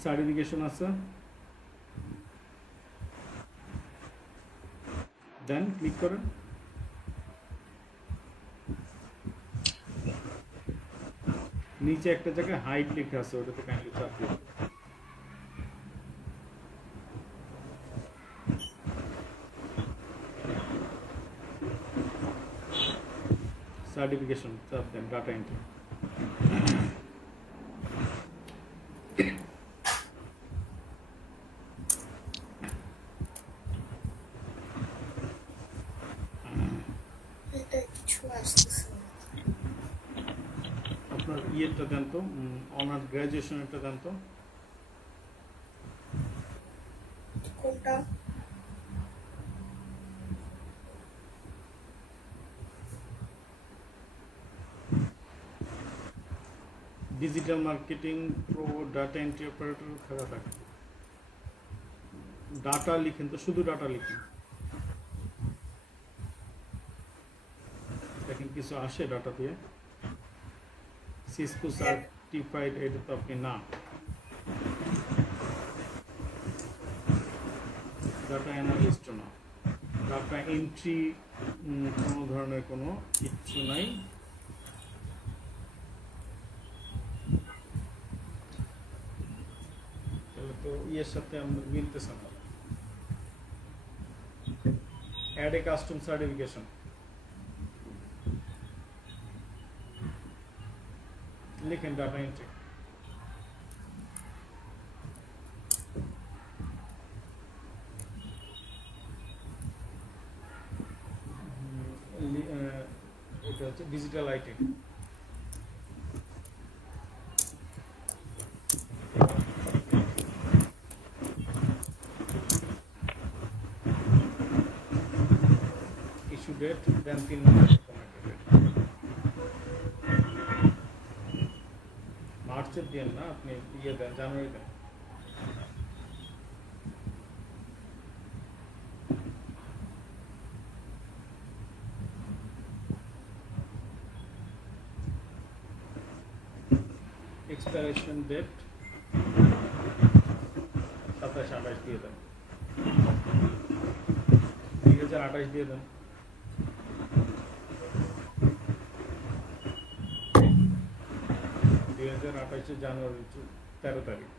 সার্টিফিকেশন আছে, দেন ক্লিক করেন। নিচে একটা জায়গায় হাইট লেখা আছে, ওটাতে কাইন্ডলি চাপ দিন। সার্টিফিকেশন চাপ দেন, ডাটা এন্ট্রি। এটা কিছু আসতেছে না। আপনার ইয়েটা দেন তো, অনার্স গ্রাজুয়েশনেরটা দেন তো। কোনটা? Digital marketing pro data entry operator খেলা থাকে। ডাটা লিখেন তো, শুধু ডাটা লিখেন, দেখেন কিছু আসে ডাটা দিয়ে। সিসকো সার্টিফাইড, এটা তো আপনি না। ডাটা অ্যানালিস্ট না, ডাটা এন্ট্রি কোনো ধরনের কোনো কিচ্ছু নাই। তাহলে তো ইয়ের সাথে আমরা মিলতেছে না। অ্যাড এ কাস্টম সার্টিফিকেশন, লিখেন ডাটা এন্ট্রি। এটা হচ্ছে ডিজিটাল আইটি। ইস্যু ডেট দেন 3 নম্বর, মার্চের দিন না, আপনি ইয়ে দেন জানুয়ারি দেন। এক্সপায়ারেশন ডেট 27-28 দিয়ে দেন, 2028 দিয়ে দেন। জানুয়ারি 13 তারিখ।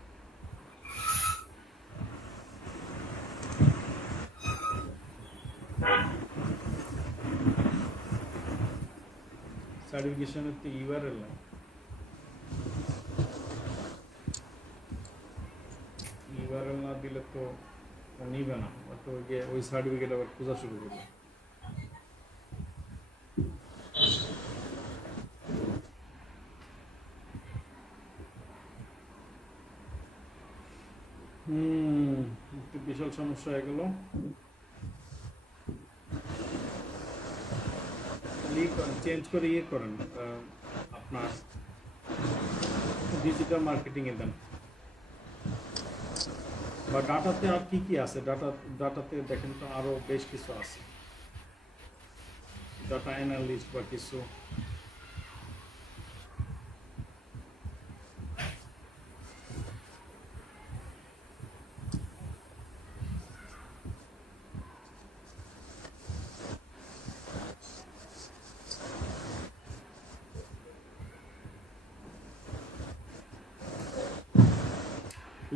সার্টিফিকেশনের তো ইউআরএল নাই, ইউআরএল না দিলে তো নিবে না, তো ওই সার্টিফিকেট আবার খোঁজা শুরু করবে। একটু বিশাল সমস্যা হয়ে গেল। চেঞ্জ করে ইয়ে করেন, আপনার ডিজিটাল মার্কেটিং এ দেন, বা ডাটাতে আর কি কি আছে, ডাটাতে দেখেন তো আরো বেশ কিছু আছে, ডাটা অ্যানালিস্ট বা কিছু।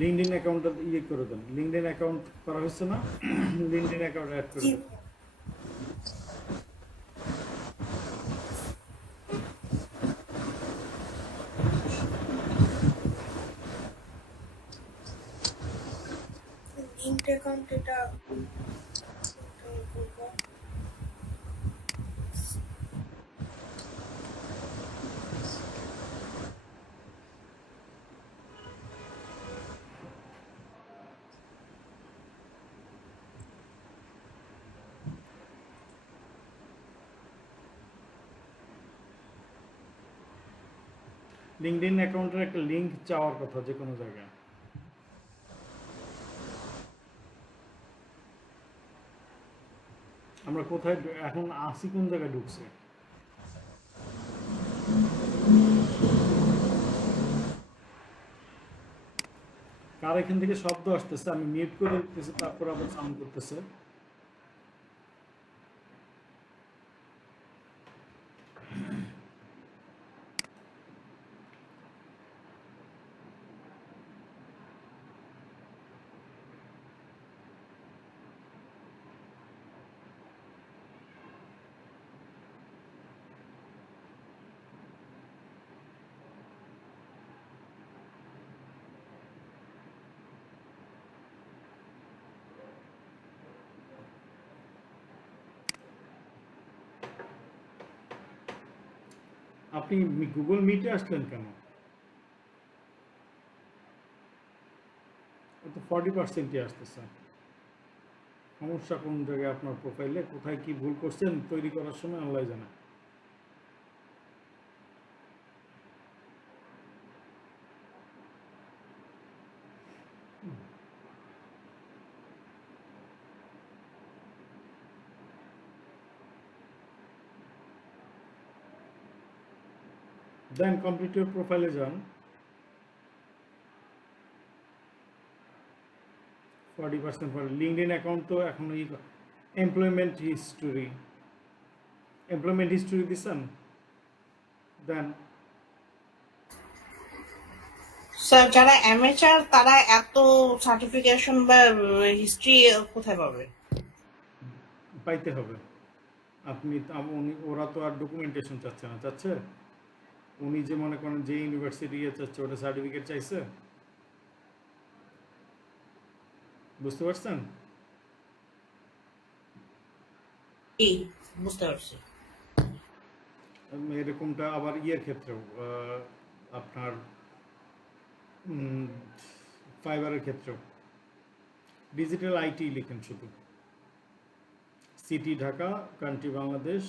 লিঙ্কডইন অ্যাকাউন্টটা ইয়ে করে দেন, লিঙ্কডইন অ্যাকাউন্ট করা হয়েছে না, লিঙ্কডইন অ্যাকাউন্ট অ্যাড করে দেন। লিঙ্কড অ্যাকাউন্ট এটা লিঙ্কডইন অ্যাকাউন্টের একটা লিংক চাওয়ার কথা যে কোনো জায়গায়। আমরা কোথায় এখন আসি, কোন জায়গায় ঢুকছে? কার এখান থেকে শব্দ আসতেছে? আমি মিউট করে দিতেছি, তারপর আবার সাউন্ড করতেছে। আপনি গুগল মিটে আসলেন কেন? তো 40%ই আসতেছে। সমস্যা কোন জায়গায় আপনার প্রোফাইলে? কোথায় কি ভুল করছেন তৈরি করার সময় আল্লাহ জানে। দেন কম্পিউটার প্রোফাইলে যান, 40% পরে লিঙ্কডইন অ্যাকাউন্ট তো এখন এমপ্লয়মেন্ট হিস্টোরি দিচ্ছেন। দেন স্যার যারা অ্যামেচার তারা এত সার্টিফিকেশন বা হিস্ট্রি কোথায় পাবে? পাইতে হবে। ওরা তো আর ডকুমেন্টেশন চাচ্ছে না, চাচ্ছে উনি যে মনে করেন যে ইউনিভার্সিটি চাচ্ছে ওটা সার্টিফিকেট চাইছে, বুঝতে পারছেন? বুঝতে পারছি। এরকমটা আবার ইয়ের ক্ষেত্রেও আপনার ফাইবারের ক্ষেত্রেও ডিজিটাল আইটি লিখেন শুধু, city Dhaka, country Bangladesh,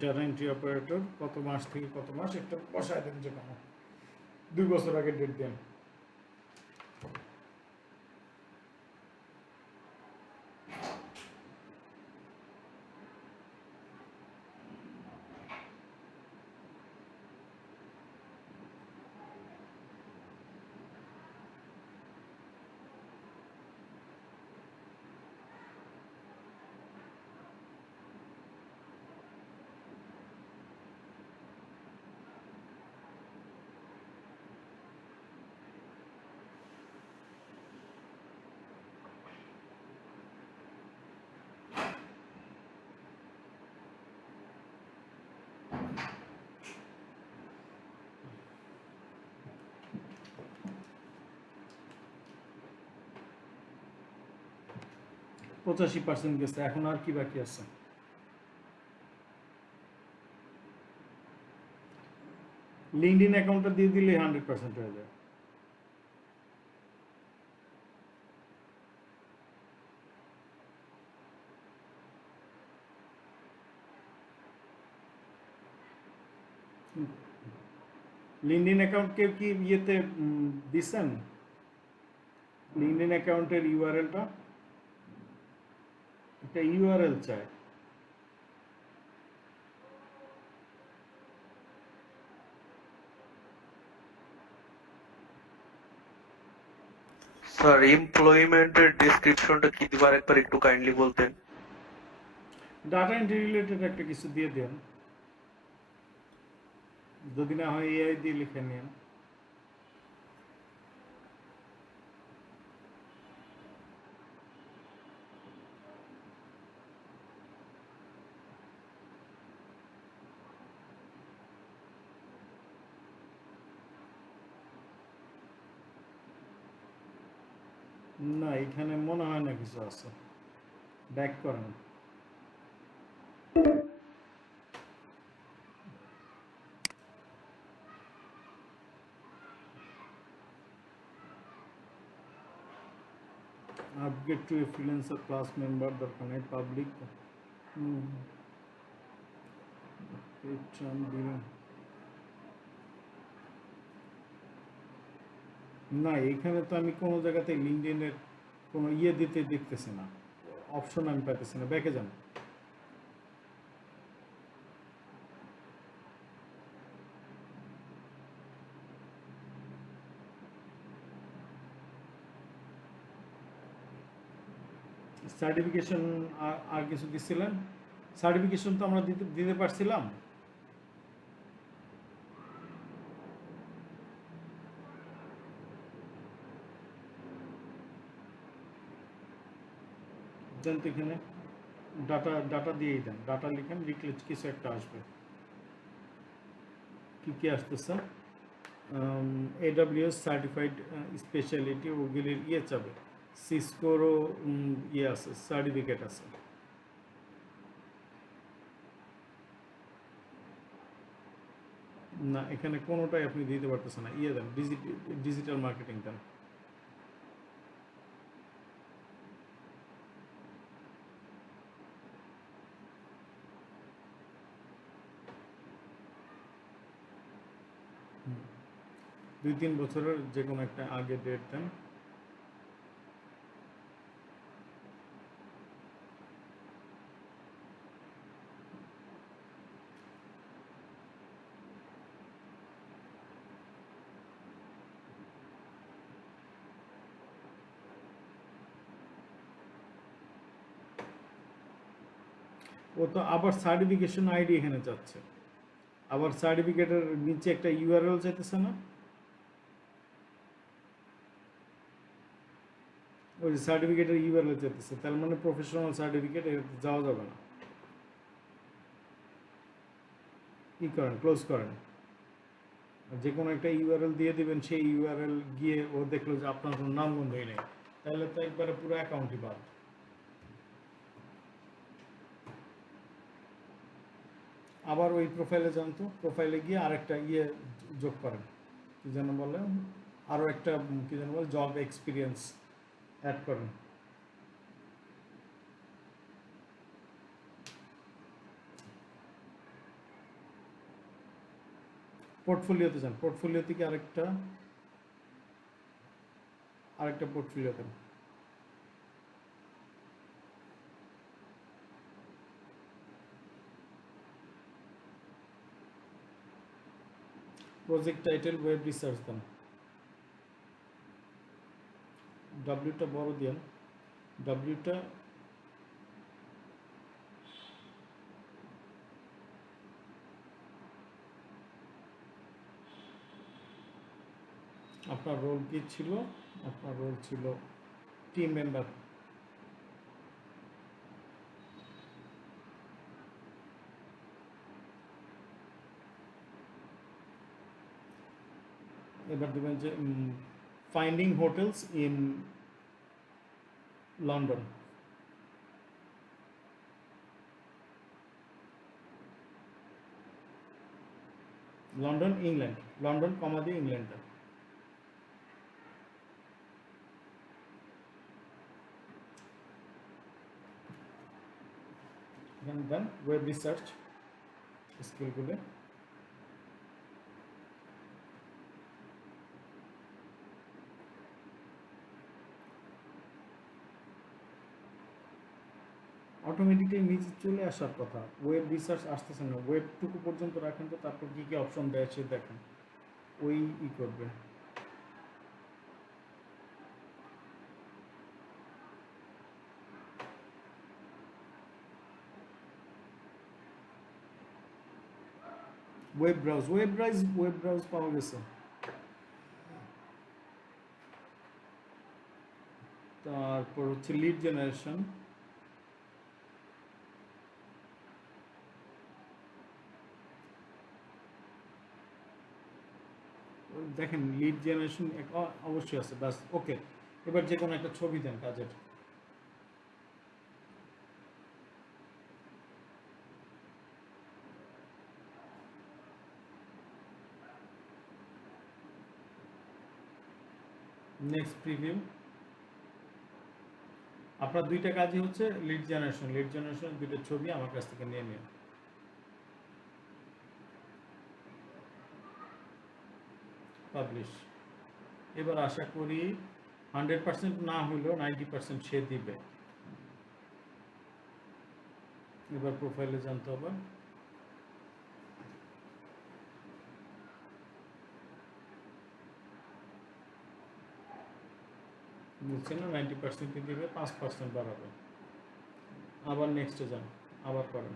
data entry operator, কত মাস থেকে কত মাস একটা বসায় দেন, যে কোনো 2 বছর আগে ডেট দেন। %85 গেছে, এখন আর কি বাকি আছে? লিঙ্কডইন অ্যাকাউন্টটা দিয়ে দিলে 100% হয়ে যায়। লিঙ্কডইন অ্যাকাউন্টকে কি ইয়েতে দিচ্ছেন? লিঙ্কডইন অ্যাকাউন্টের ইউআরএলটা, একটা ইউআরএল চাই। স্যার এমপ্লয়মেন্টের ডেসক্রিপশনটা কি দিবার একবার একটু কাইন্ডলি বলতেন। ডাটা এন্ট্রি রিলেটেড একটা কিছু দিয়ে দেন, যদি না হয় এআই দিয়ে লিখে নিন। না, এখানে মনে হয় না কিছু আছে, ব্যাক করেন। Upgrade two a freelancer class member দরকার নেই, পাবলিক না। এখানে তো আমি কোনো জায়গাতে লিঙ্কডইনের কোনো ইয়ে দিতে দেখতেছি না, অপশন আমি পাইতেছি না। ব্যাকে যান। সার্টিফিকেশন আর কিছু দিছিলেন? সার্টিফিকেশন তো আমরা দিতে দিতে পারছিলাম। দেন তো এখানে ডাটা দিয়েই দেন, ডাটা লিখেন, লিখলে কিছু একটা আসবে। কি কি আসতেছে? AWS সার্টিফাইড স্পেশালিটি, ওগুলির ইয়ে চাবে। সিসকোরও ইয়ে আছে, সার্টিফিকেট আছে। না, এখানে কোনোটাই আপনি দিতে পারতেছেন না। ইয়ে দেন, ডিজিটাল মার্কেটিং দেন। হুম। 2-3 বছরের যে কোনো একটা আগে ডেট দেন। ও তো আবার সার্টিফিকেশন আইডি এখানে যাচ্ছে, আবার সার্টিফিকেটের নিচে একটা ইউআরএল চাইতেছে না? ওই যে সার্টিফিকেটের ইউআরএল চাইতেছে, তার মানে প্রফেশনাল সার্টিফিকেট, যাওয়া যাবে না। কি করেন, ক্লোজ করেন। যে কোনো একটা ইউআরএল দিয়ে দিবেন, সেই ইউআরএল গিয়ে ও দেখলো যে আপনার কোনো নাম গন্ধই নেই, তাহলে তো একবারে পুরো অ্যাকাউন্টই বাদ। আবার ওই প্রোফাইলে যান তো, প্রোফাইলে গিয়ে আরেকটা ইয়ে যোগ করেন, কি যেন বলে, আরও একটা কি যেন বলে, জব এক্সপিরিয়েন্স অ্যাড করেন। পোর্টফোলিওতে যান, পোর্টফোলিও থেকে আরেকটা পোর্টফোলিও দেন। প্রজেক্ট টাইটেল ওয়েব রিসার্চ দেন। ডাব্লিউটা বড় দেন, ডাব্লিউটা আপনার রোল কি ছিল? আপনার রোল ছিল টিম মেম্বার। এবার দেবেন যে finding hotels in London. London England, London comma দিয়ে ইংল্যান্ডটা। দেন ওয়েব রিসার্চ স্কিলগুলো। অটোমেটিক্যালি নিচে চলে আসার কথা, ওয়েব রিসার্চ আসতেছে না। ওয়েবটুকু পর্যন্ত রাখেন তো, তারপর কী কী অপশন দেয় সে দেখেন, ওই ই করবে। ওয়েব ব্রাউজ পাওয়া গেছে। তারপর হচ্ছে লিড জেনারেশন। দেখেন লিড জেনারেশন অবশ্যই আছে, বাস ওকে। এবার যে কোনো একটা ছবি দেন কাজের। Next preview. আপনার দুইটা কাজই হচ্ছে লিড জেনারেশন দুইটা ছবি আমার কাছ থেকে নিয়ে নিন। পাবলিশ। এবার আশা করি 100% না হলেও 90% সে দিবে। এবার প্রোফাইলে জানতে হবে। বুঝছেন না, 90% দিবে, 5% বাড়াবে। আবার নেক্সটে যান, আবার করেন।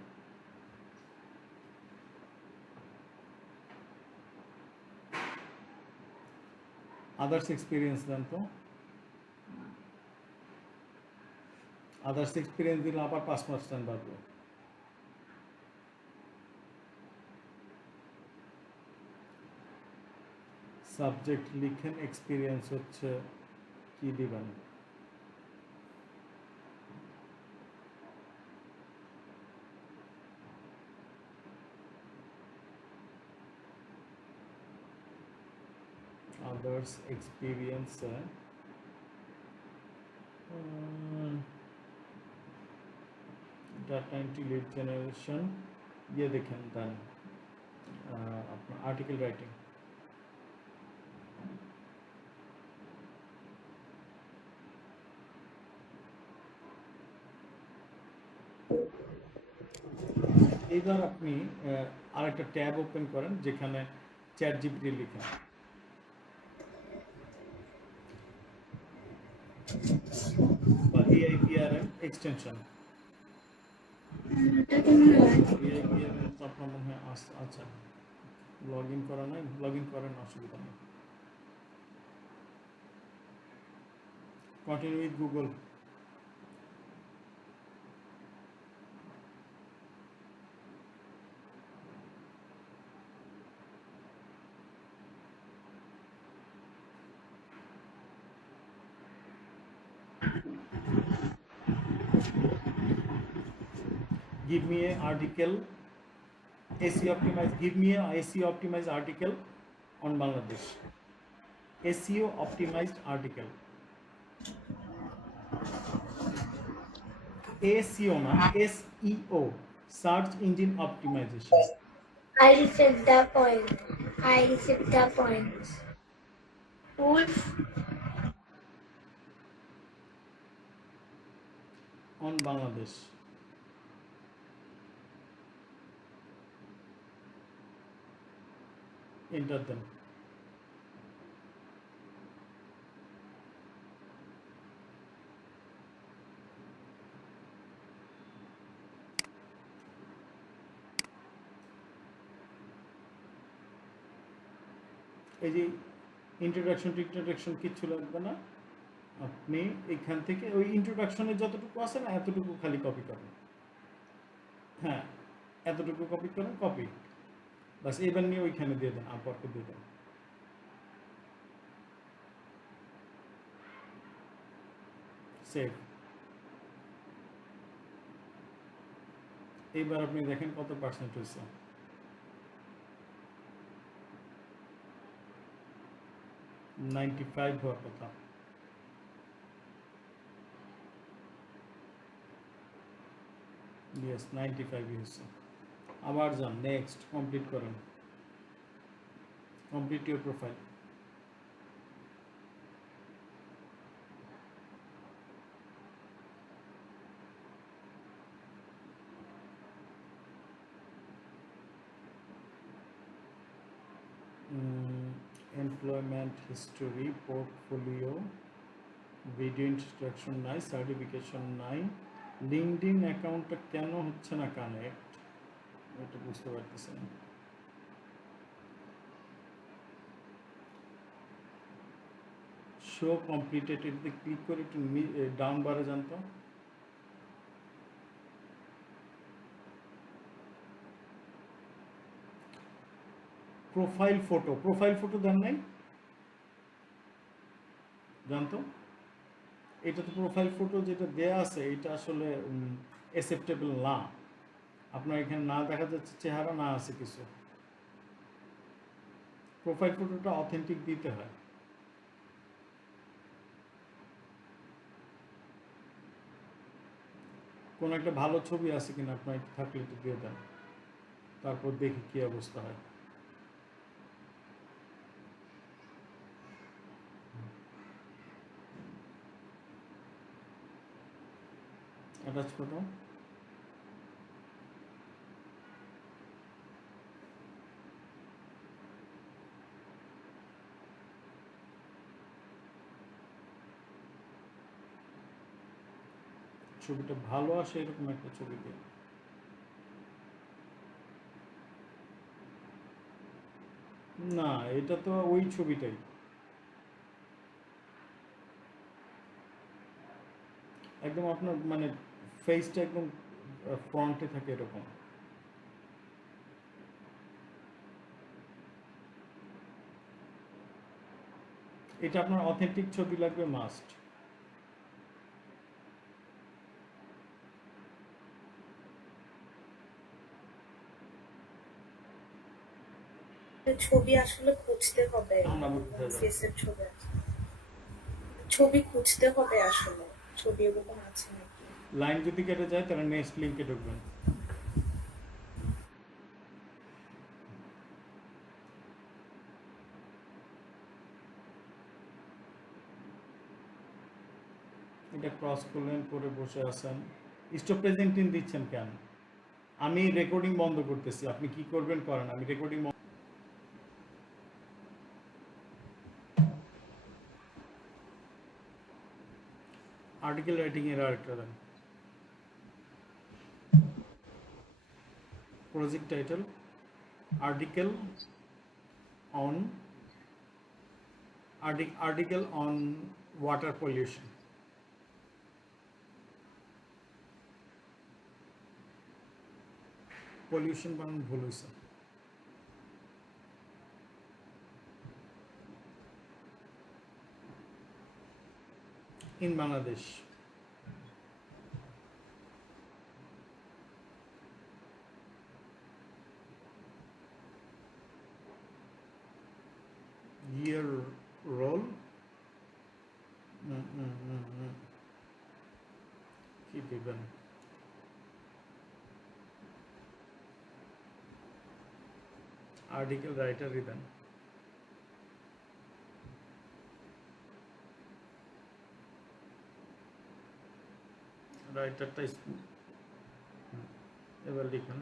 আদার্স এক্সপিরিয়েন্স দেন তো। আদার্স এক্সপিরিয়েন্স দিলে আবার 5% বাড়বে। সাবজেক্ট লিখেন, এক্সপিরিয়েন্স হচ্ছে কি দিবেন? Others experience data entry, lead generation, ये देखें देन अपना आर्टिकल राइटिंग। এইবার আপনি আরেকটা ট্যাব ওপেন করেন যেখানে চ্যাট জিপিটি লিখেন। বা AIPRM এক্সটেনশন। AIPRM তো আপনার মনে হয় আচ্ছা, লগ ইন করা নাই, লগ ইন করেন, অসুবিধা নেই। Continue with Google. Give me an article, SEO optimized. Give me a SEO optimized article on Bangladesh. SEO optimized article. SEO na, SEO, search engine optimization. I received the point. I received the points. Tools on Bangladesh. Enter them. এই যে introduction কিচ্ছু লাগবে না, আপনি এখান থেকে ওই ইন্ট্রোডাকশনের যতটুকু আছে না এতটুকু খালি কপি করেন। হ্যাঁ, এতটুকু কপি করেন, কপি বাস। এবার নিয়ে ওইখানে দিয়ে দেন, আপওয়ার্কে দিয়ে দেন। সেভ। এইবার আপনি দেখেন কত পার্সেন্ট হয়েছে। 95 হওয়ার কথা। ইয়েস, 95 হয়েছে। আবার যান, নেক্সট কমপ্লিট করেন। Complete your profile. Employment history, portfolio, video introduction নাই, সার্টিফিকেশন নাই। লিঙ্কডইন অ্যাকাউন্টটা কেন হচ্ছে না কানেক্ট, এটা বুঝতে পারতেছি না। শো কমপ্লিটেড, এটাতে ক্লিক করে একটু ডাউন বারে জানতো। প্রোফাইল ফটো দেন নাই জানতো। এটা তো প্রোফাইল ফটো যেটা দেয়া আছে এটা আসলে অ্যাকসেপ্টেবল না। আপনার এখানে না দেখা যাচ্ছে চেহারা, না আছে কিছু। প্রোফাইল ফটোটা অথেন্টিক দিতে হয়। কোনো একটা ভালো ছবি আছে কিনা আপনার থাকলে একটু দিয়ে দেন, তারপর দেখি কি অবস্থা হয়। অ্যাটাচ ফটো, ছবিটা ভালো আসে এরকম একটা ছবি দিয়ে। না, এটা তো ওই ছবিটাই, একদম আপনার মানে ফেসটা একদম ফ্রন্টে থাকে এরকম। এটা আপনার অথেন্টিক ছবি লাগবে মাস্ট। ছবি আসলে খুঁজতে হবে, ফেসের ছবি ছবি খুঁজতে হবে আসলে, ছবি এরকম আছে নাকি। লাইন যদি কেটে যায় তাহলে নেক্সট লিঙ্কে ঢুকবেন। এটা ক্রস করলেন, করে বসে আছেন, স্টপ প্রেজেন্টিং দিচ্ছেন কেন? আমি রেকর্ডিং বন্ধ করতেছি, আপনি কি করবেন করেন, আমি রেকর্ডিং আর্টিকেল রাইটিং এর আরেকটা দেন। Project title article on water pollution. Pollution বানান ভুল হয়েছে। ইন বাংলাদেশ। year role কি দিবেন? আর্টিকেল রাইটারই দেন। রাইটারটা এবার লিখুন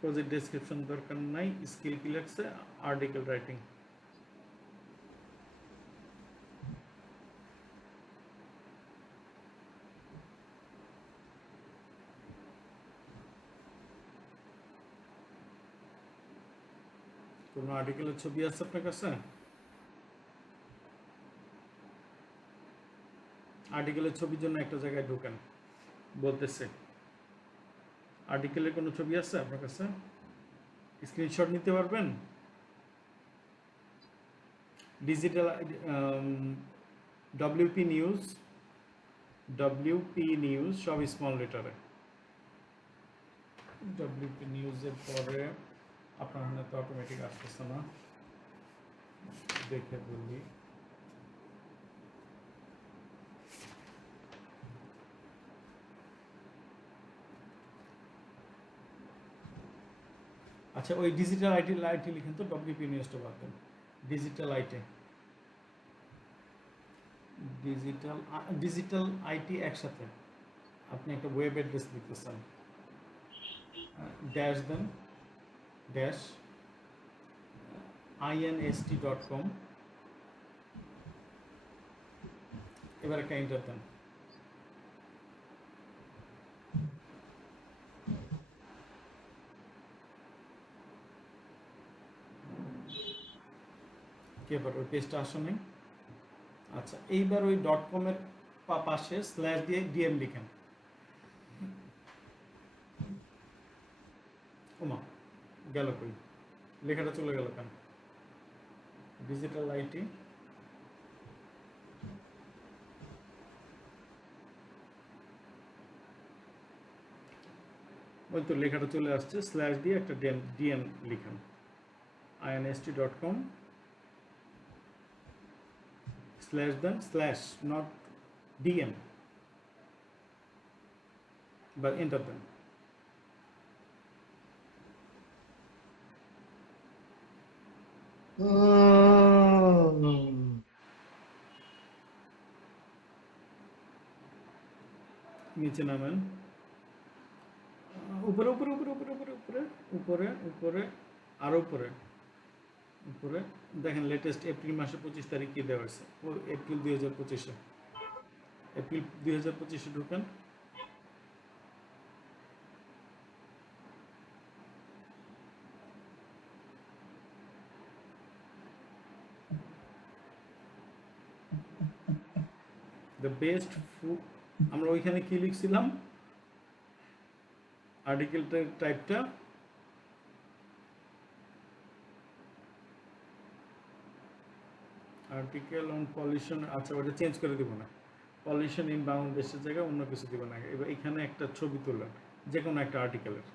প্রজেক্ট ডেসক্রিপশন দরকার নাই, স্কিল কি লাগছে? Article writing. কোন আর্টিকেলের ছবি আছে আপনার কাছে? আর্টিকেলের ছবির জন্য একটা জায়গায় ঢোকেন, বলতেছে আর্টিকেলের কোনো ছবি আছে আপনার কাছে? স্ক্রিনশট নিতে পারবেন? ডিজিটাল WP নিউজ সব স্মল লেটারে। WP নিউজের পরে আপনার মনে তো অটোমেটিক আসতেছে না, দেখে বললি। আচ্ছা, ওই ডিজিটাল আইটি লিখেন তো, WP নিউজটা বাদ দেন। ডিজিটাল আইটি একসাথে আপনি একটা ওয়েব অ্যাড্রেস লিখতে চান, ড্যাশ দেন, ড্যাশ inst.com, এবার একটা এন্টার দেন। এবার ওই পেজটা আসে নাই। আচ্ছা, এইবার ওই .com এর পাশে স্ল্যাশ দিয়ে DM লিখেন। ওমা গেল কই, লেখাটা চলে গেল কেন? ডিজিটাল আইটি ওই তো লেখাটা চলে আসছে, স্ল্যাশ দিয়ে একটা DM লিখেন, inst.com স্ল্যাশ দেন, স্ল্যাশ নট ডিএম, বা এন্টার দেন। নিচে নামেন, উপরে উপরে উপরে উপরে উপরে উপরে উপরে উপরে আরো উপরে উপরে দেখেন লেটেস্ট এপ্রিল মাসে 25 তারিখ কি দেওয়া আছে, ও এপ্রিল 2025-এ, এপ্রিল 2025-এ ঢুকেন। দ্য বেস্ট ফুড, আমরা ওইখানে কি লিখছিলাম, আর্টিকেলটা টাইপটা আর্টিকেল অন পলিউশন, আচ্ছা ওটা চেঞ্জ করে দিব না, পলিউশন ইন বাংলাদেশের জায়গায় অন্য কিছু দিব না। এবার এখানে একটা ছবি তুললেন যে কোনো একটা আর্টিকেলের,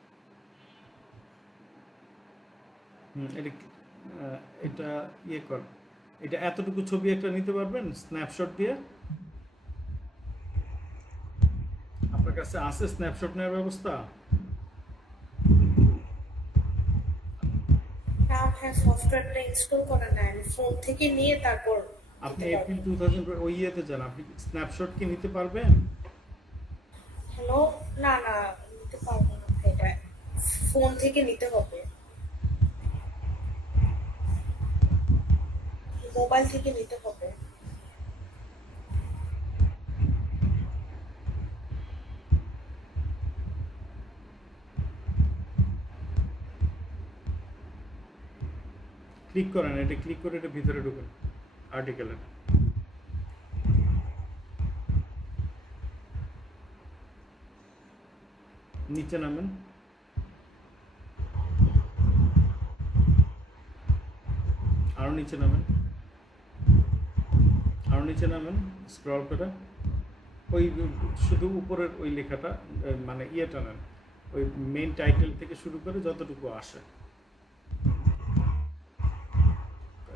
এটা এটা ইয়ে কর, এটা এতটুকু ছবি একটা নিতে পারবেন স্ন্যাপশট দিয়ে? আপনার কাছে আছে স্ন্যাপশট নেওয়ার ব্যবস্থা? না হ্যাঁ, সফটওয়্যারটা ইনস্টল করা নাই, আমি ফোন থেকে নিয়ে তারপর। আপনি এপ্রিল 2000 ওই ইয়েতে যান, আপনি স্ন্যাপশট কি নিতে পারবেন? হ্যালো, না না নিতে পারবো না, এটা ফোন থেকে নিতে হবে, মোবাইল থেকে নিতে হবে। ক্লিক করেন, এটা ক্লিক করে এটা ভিতরে ঢুকেন আর্টিকেলের। নিচে নামেন, আরো নিচে নামেন, আরো নিচে নামেন, স্ক্রল করে ওই শুধু উপরের ওই লেখাটা মানে ইয়েটা নেন, ওই মেইন টাইটেল থেকে শুরু করে যতটুকু আসে।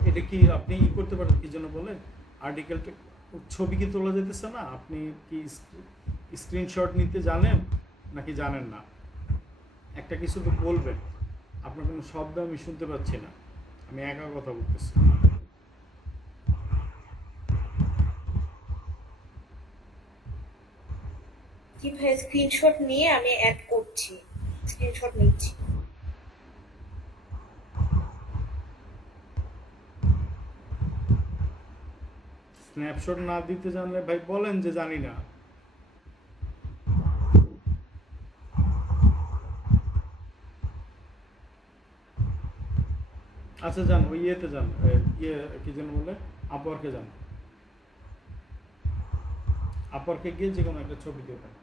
এটা কি আপনি ই করতে পারেন, কি জন্য বলে আর্টিকেলটা ছবি কি তোলা যেতেছে না, আপনি কি স্ক্রিনশট নিতে জানেন নাকি জানেন না? একটা কিছু তো বলবেন, আপনার কোনো শব্দ আমি শুনতে পাচ্ছি না, আমি একা কথা বলতেছি। কি ভাই, স্ক্রিনশট নিয়ে আমি অ্যাড করছি, স্ক্রিনশট নিচ্ছি। স্ন্যাপশট না দিতে জানলে ভাই বলেন যে জানি না। আচ্ছা যান ওই ইয়েতে যান, ইয়ে কি যেন বলে, আপওয়ার্কে যান, আপওয়ার্কে গিয়ে যে কোনো একটা ছবি দেবেন।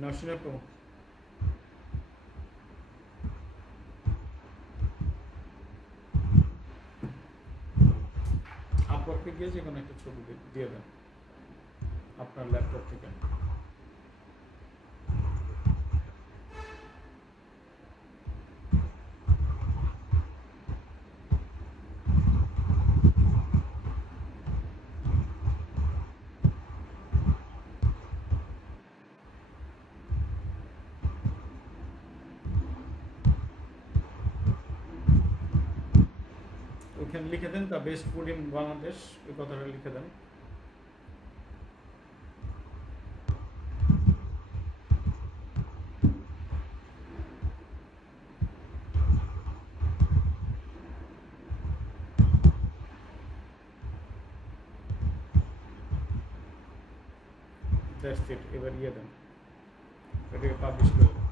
নরসিংহ আপওয়ার্কে গিয়ে যে কোনো একটা ছবি দিয়ে দেন আপনার ল্যাপটপ থেকে। ওখানে লিখে দেন the best food in Bangladesh, ওই কথাটা লিখে দেন। দ্যাটস ইট, এবার ইয়ে দেন, এটাকে পাবলিশ করে দেন।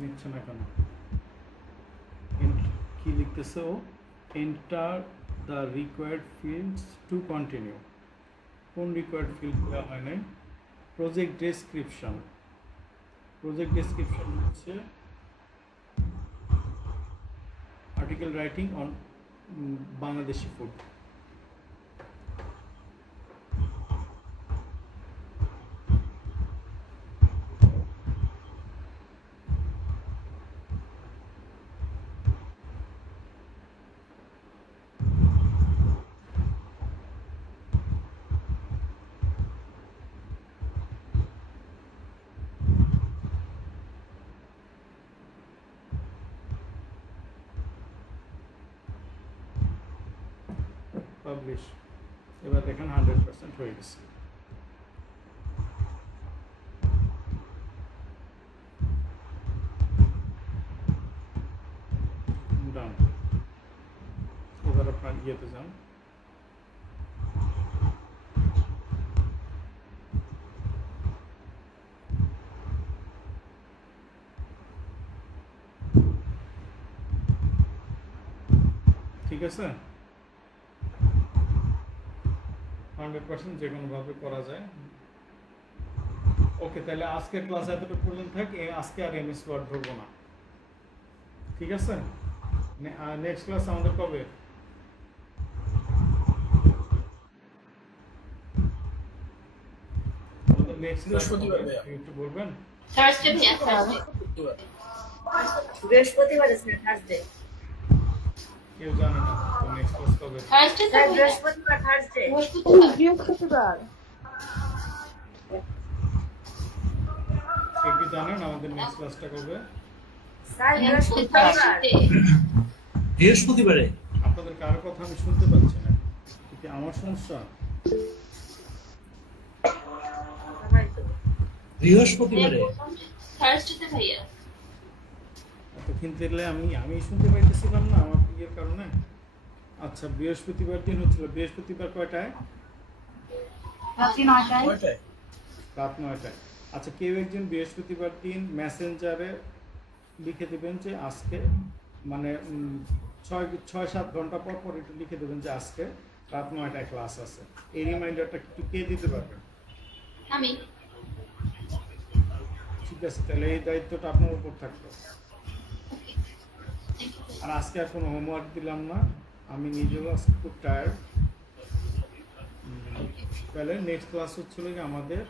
নিচ্ছে না কেন? কি লিখতেছে ও? Enter the required fields to continue. কোন রিকোয়ার্ড ফিল্ড দেওয়া হয় নাই? Project description. প্রজেক্ট ডেসক্রিপশন হচ্ছে article writing on Bangladeshi food. Publish. এবার দেখেন 100% হয়ে গেছে। ডান। এবার আপনার ইয়েতে যান, ঠিক আছে। 100% যে কোনোভাবে করা যায়। ওকে, তাহলে আজকের ক্লাস এতটুকু পর্যন্ত থাক। আজকে আর এমএস ওয়ার্ড ধরবো না, ঠিক আছে। নেক্সট ক্লাস আমাদের কবে? নেক্সট বৃহস্পতিবার একটু বলবেন? থার্সডে ভাইয়া, থার্সডে। বৃহস্পতিবার আছে, থার্সডে। কেউ জানে না তো নেক্সট ক্লাস কবে? থার্সডে তো ভাইয়া। বৃহস্পতিবার, থার্সডে। বৃহস্পতিবার। কেউ কি জানেন আমাদের নেক্সট ক্লাসটা কবে? স্যার বৃহস্পতিবার। বৃহস্পতিবারে আপনাদের কারো কথা আমি শুনতে পাচ্ছি না, কি আমার সমস্যা? বৃহস্পতিবারে থার্সডে ভাইয়া। এতক্ষণ থেকে আমি শুনতে পাইতেছিলাম না আমার ইয়ের কারণে। আচ্ছা, বৃহস্পতিবার দিন হচ্ছিল। বৃহস্পতিবার কয়টায়? রাত 9টায়। রাত 9টায়। আচ্ছা, কেউ একজন বৃহস্পতিবার দিন মেসেঞ্জারে লিখে দেবেন যে আজকে, মানে 6-7 ঘন্টা পর পর একটু লিখে দেবেন যে আজকে রাত 9টায় ক্লাস আছে। এই রিমাইন্ডারটা একটু কে দিতে পারবেন? আমি। ঠিক আছে, তাহলে এই দায়িত্বটা আপনার উপর থাকলো। আর আজকে আর কোনো হোমওয়ার্ক দিলাম না, আমি নিজেও আজকে খুব টায়ার্ড। তাহলে নেক্সট ক্লাস হচ্ছিল যে আমাদের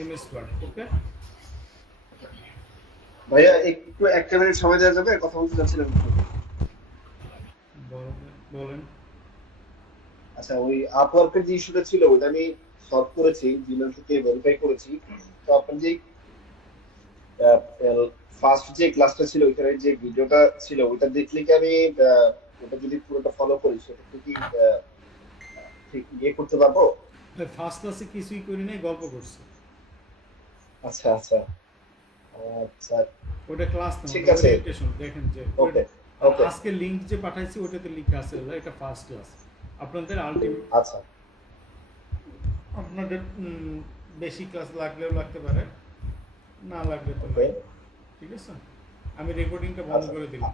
এমএস ওয়ার্ড। ওকে ভাইয়া, একটু একটা মিনিট সময় দেওয়া যাবে? কথা বলতে চাচ্ছিলাম। বলেন। আচ্ছা, ওই আপওয়ার্কের যে ইস্যুটা ছিল ওটা আমি সলভ করেছি, জিমেল থেকে ভেরিফাই করেছি। তো আপনার যে ফার্স্ট যে ক্লাসটা ছিল ওইখানে যে ভিডিওটা ছিল ওটা দেখলে কি আমি ওটা যদি পুরোটা ফলো করি সেটা কি ঠিক ইয়ে করতে পারবো? ফার্স্ট ক্লাসে কিছুই করি নাই, গল্প করছি। আচ্ছা আচ্ছা আচ্ছা, ওটা ক্লাস না, ঠিক আছে। ওরিয়েন্টেশন। দেখেন যে ওকে ওকে, আজকে লিংক যে পাঠাইছি ওটাতে লেখা আছে এটা ফার্স্ট ক্লাস। আপনাদের আলটিমেট, আচ্ছা, আপনাদের বেশি ক্লাস লাগলেও লাগতে পারে, না লাগলে তো ঠিক আছে। আমি রেকর্ডিংটা বন্ধ করে দিলাম।